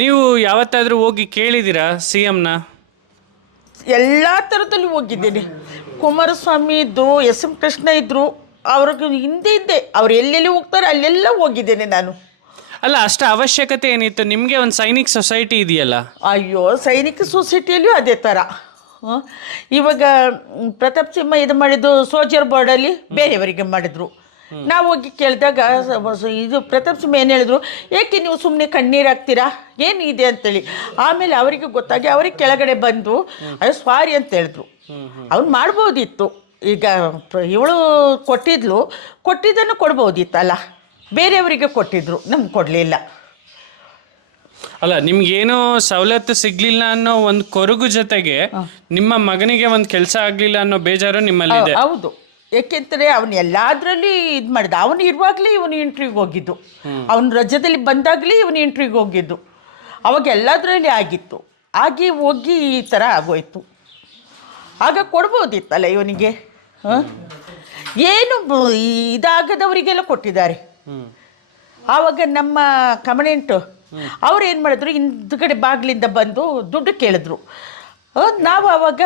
[SPEAKER 3] ನೀವು ಯಾವತ್ತಾದ್ರೂ ಹೋಗಿ ಕೇಳಿದ್ದೀರಾ ಸಿ ಎಮ್ನ
[SPEAKER 4] ಎಲ್ಲ ಥರದಲ್ಲೂ ಹೋಗಿದ್ದೀನಿ. ಕುಮಾರಸ್ವಾಮಿ ಇದ್ದು ಎಸ್ ಎಂ ಕೃಷ್ಣ ಇದ್ದರು ಅವ್ರಿಗೆ ಹಿಂದೆ ಹಿಂದೆ ಅವ್ರು ಎಲ್ಲೆಲ್ಲಿ ಹೋಗ್ತಾರೆ ಅಲ್ಲೆಲ್ಲ ಹೋಗಿದ್ದೇನೆ ನಾನು.
[SPEAKER 3] ಅಲ್ಲ ಅಷ್ಟು ಅವಶ್ಯಕತೆ ಏನಿತ್ತು? ನಿಮಗೆ ಒಂದು ಸೈನಿಕ್ ಸೊಸೈಟಿ ಇದೆಯಲ್ಲ?
[SPEAKER 4] ಅಯ್ಯೋ ಸೈನಿಕ ಸೊಸೈಟಿಯಲ್ಲಿಯೂ ಅದೇ ಥರ? ಇವಾಗ ಪ್ರತಾಪ್ ಸಿಂಹ ಇದು ಮಾಡಿದ್ದು ಸೋಜರ್ ಬೋರ್ಡಲ್ಲಿ ಬೇರೆಯವರಿಗೆ ಮಾಡಿದ್ರು. ನಾವು ಹೋಗಿ ಕೇಳಿದಾಗ ಇದು ಪ್ರತಾಪ್ ಸಿಂಹ ಏನು ಹೇಳಿದ್ರು ಏಕೆ ನೀವು ಸುಮ್ಮನೆ ಕಣ್ಣೀರು ಹಾಕ್ತೀರಾ? ಏನು ಇದೆ? ಅಂತೇಳಿ. ಆಮೇಲೆ ಅವರಿಗೆ ಗೊತ್ತಾಗಿ ಅವ್ರಿಗೆ ಕೆಳಗಡೆ ಬಂದು ಅಯ್ಯೋ ಸ್ವಾರಿ ಅಂತ ಹೇಳಿದ್ರು. ಅವ್ನು ಮಾಡ್ಬೋದಿತ್ತು. ಈಗ ಇವಳು ಕೊಟ್ಟಿದ್ಲು ಕೊಟ್ಟಿದ್ದನ್ನು ಕೊಡ್ಬೋದಿತ್ತಲ್ಲ. ಬೇರೆಯವರಿಗೆ ಕೊಟ್ಟಿದ್ರು ನಮ್ಗೆ ಕೊಡಲಿಲ್ಲ.
[SPEAKER 3] ಅಲ್ಲ ನಿಮ್ಗೇನು ಸವಲತ್ತು ಸಿಗ್ಲಿಲ್ಲ ಅನ್ನೋ ಒಂದು ಕೊರಗು ಜೊತೆಗೆ ನಿಮ್ಮ ಮಗನಿಗೆ ಒಂದು ಕೆಲಸ ಆಗ್ಲಿಲ್ಲ ಅನ್ನೋ ಬೇಜಾರು ನಿಮ್ಮಲ್ಲಿದೆ.
[SPEAKER 4] ಹೌದು. ಏಕೆಂದರೆ ಅವನು ಎಲ್ಲದರಲ್ಲಿ ಇದು ಮಾಡಿದ. ಅವನು ಇರುವಾಗಲೇ ಇವನು ಇಂಟ್ರಿಗೆ ಹೋಗಿದ್ದು. ಅವನು ರಜದಲ್ಲಿ ಬಂದಾಗಲೇ ಇವನು ಇಂಟ್ರಿಗೆ ಹೋಗಿದ್ದು. ಅವಾಗ ಎಲ್ಲದರಲ್ಲಿ ಆಗಿತ್ತು. ಆಗಿ ಹೋಗಿ ಈ ಥರ ಆಗೋಯ್ತು. ಆಗ ಕೊಡ್ಬೋದಿತ್ತಲ್ಲ ಇವನಿಗೆ? ಹಾಂ? ಏನು ಇದಾಗದವರಿಗೆಲ್ಲ ಕೊಟ್ಟಿದ್ದಾರೆ. ಆವಾಗ ನಮ್ಮ ಕಮನೆಂಟು ಅವ್ರು ಏನು ಮಾಡಿದ್ರು? ಹಿಂದ್ಗಡೆ ಬಾಗಿಲಿಂದ ಬಂದು ದುಡ್ಡು ಕೇಳಿದ್ರು. ನಾವು ಆವಾಗ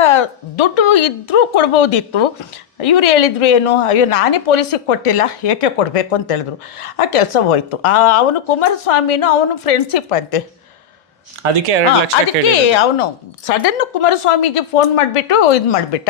[SPEAKER 4] ದುಡ್ಡು ಇದ್ದರೂ ಕೊಡ್ಬೋದಿತ್ತು. ಇವ್ರು ಹೇಳಿದ್ರು ಏನು ಅಯ್ಯೋ ನಾನೇ ಪೊಲೀಸಿಗೆ ಕೊಟ್ಟಿಲ್ಲ ಏಕೆ ಕೊಡಬೇಕು ಅಂತ ಹೇಳಿದ್ರು. ಆ ಕೆಲಸ ಹೋಯ್ತು. ಆ ಅವನು ಕುಮಾರಸ್ವಾಮಿನೂ ಅವನು ಫ್ರೆಂಡ್ಶಿಪ್ ಅಂತೆ.
[SPEAKER 3] ಅದಕ್ಕೆ
[SPEAKER 4] ಅದಕ್ಕೆ ಅವನು ಸಡನ್ ಕುಮಾರಸ್ವಾಮಿಗೆ ಫೋನ್ ಮಾಡಿಬಿಟ್ಟು ಇದು ಮಾಡಿಬಿಟ್ಟ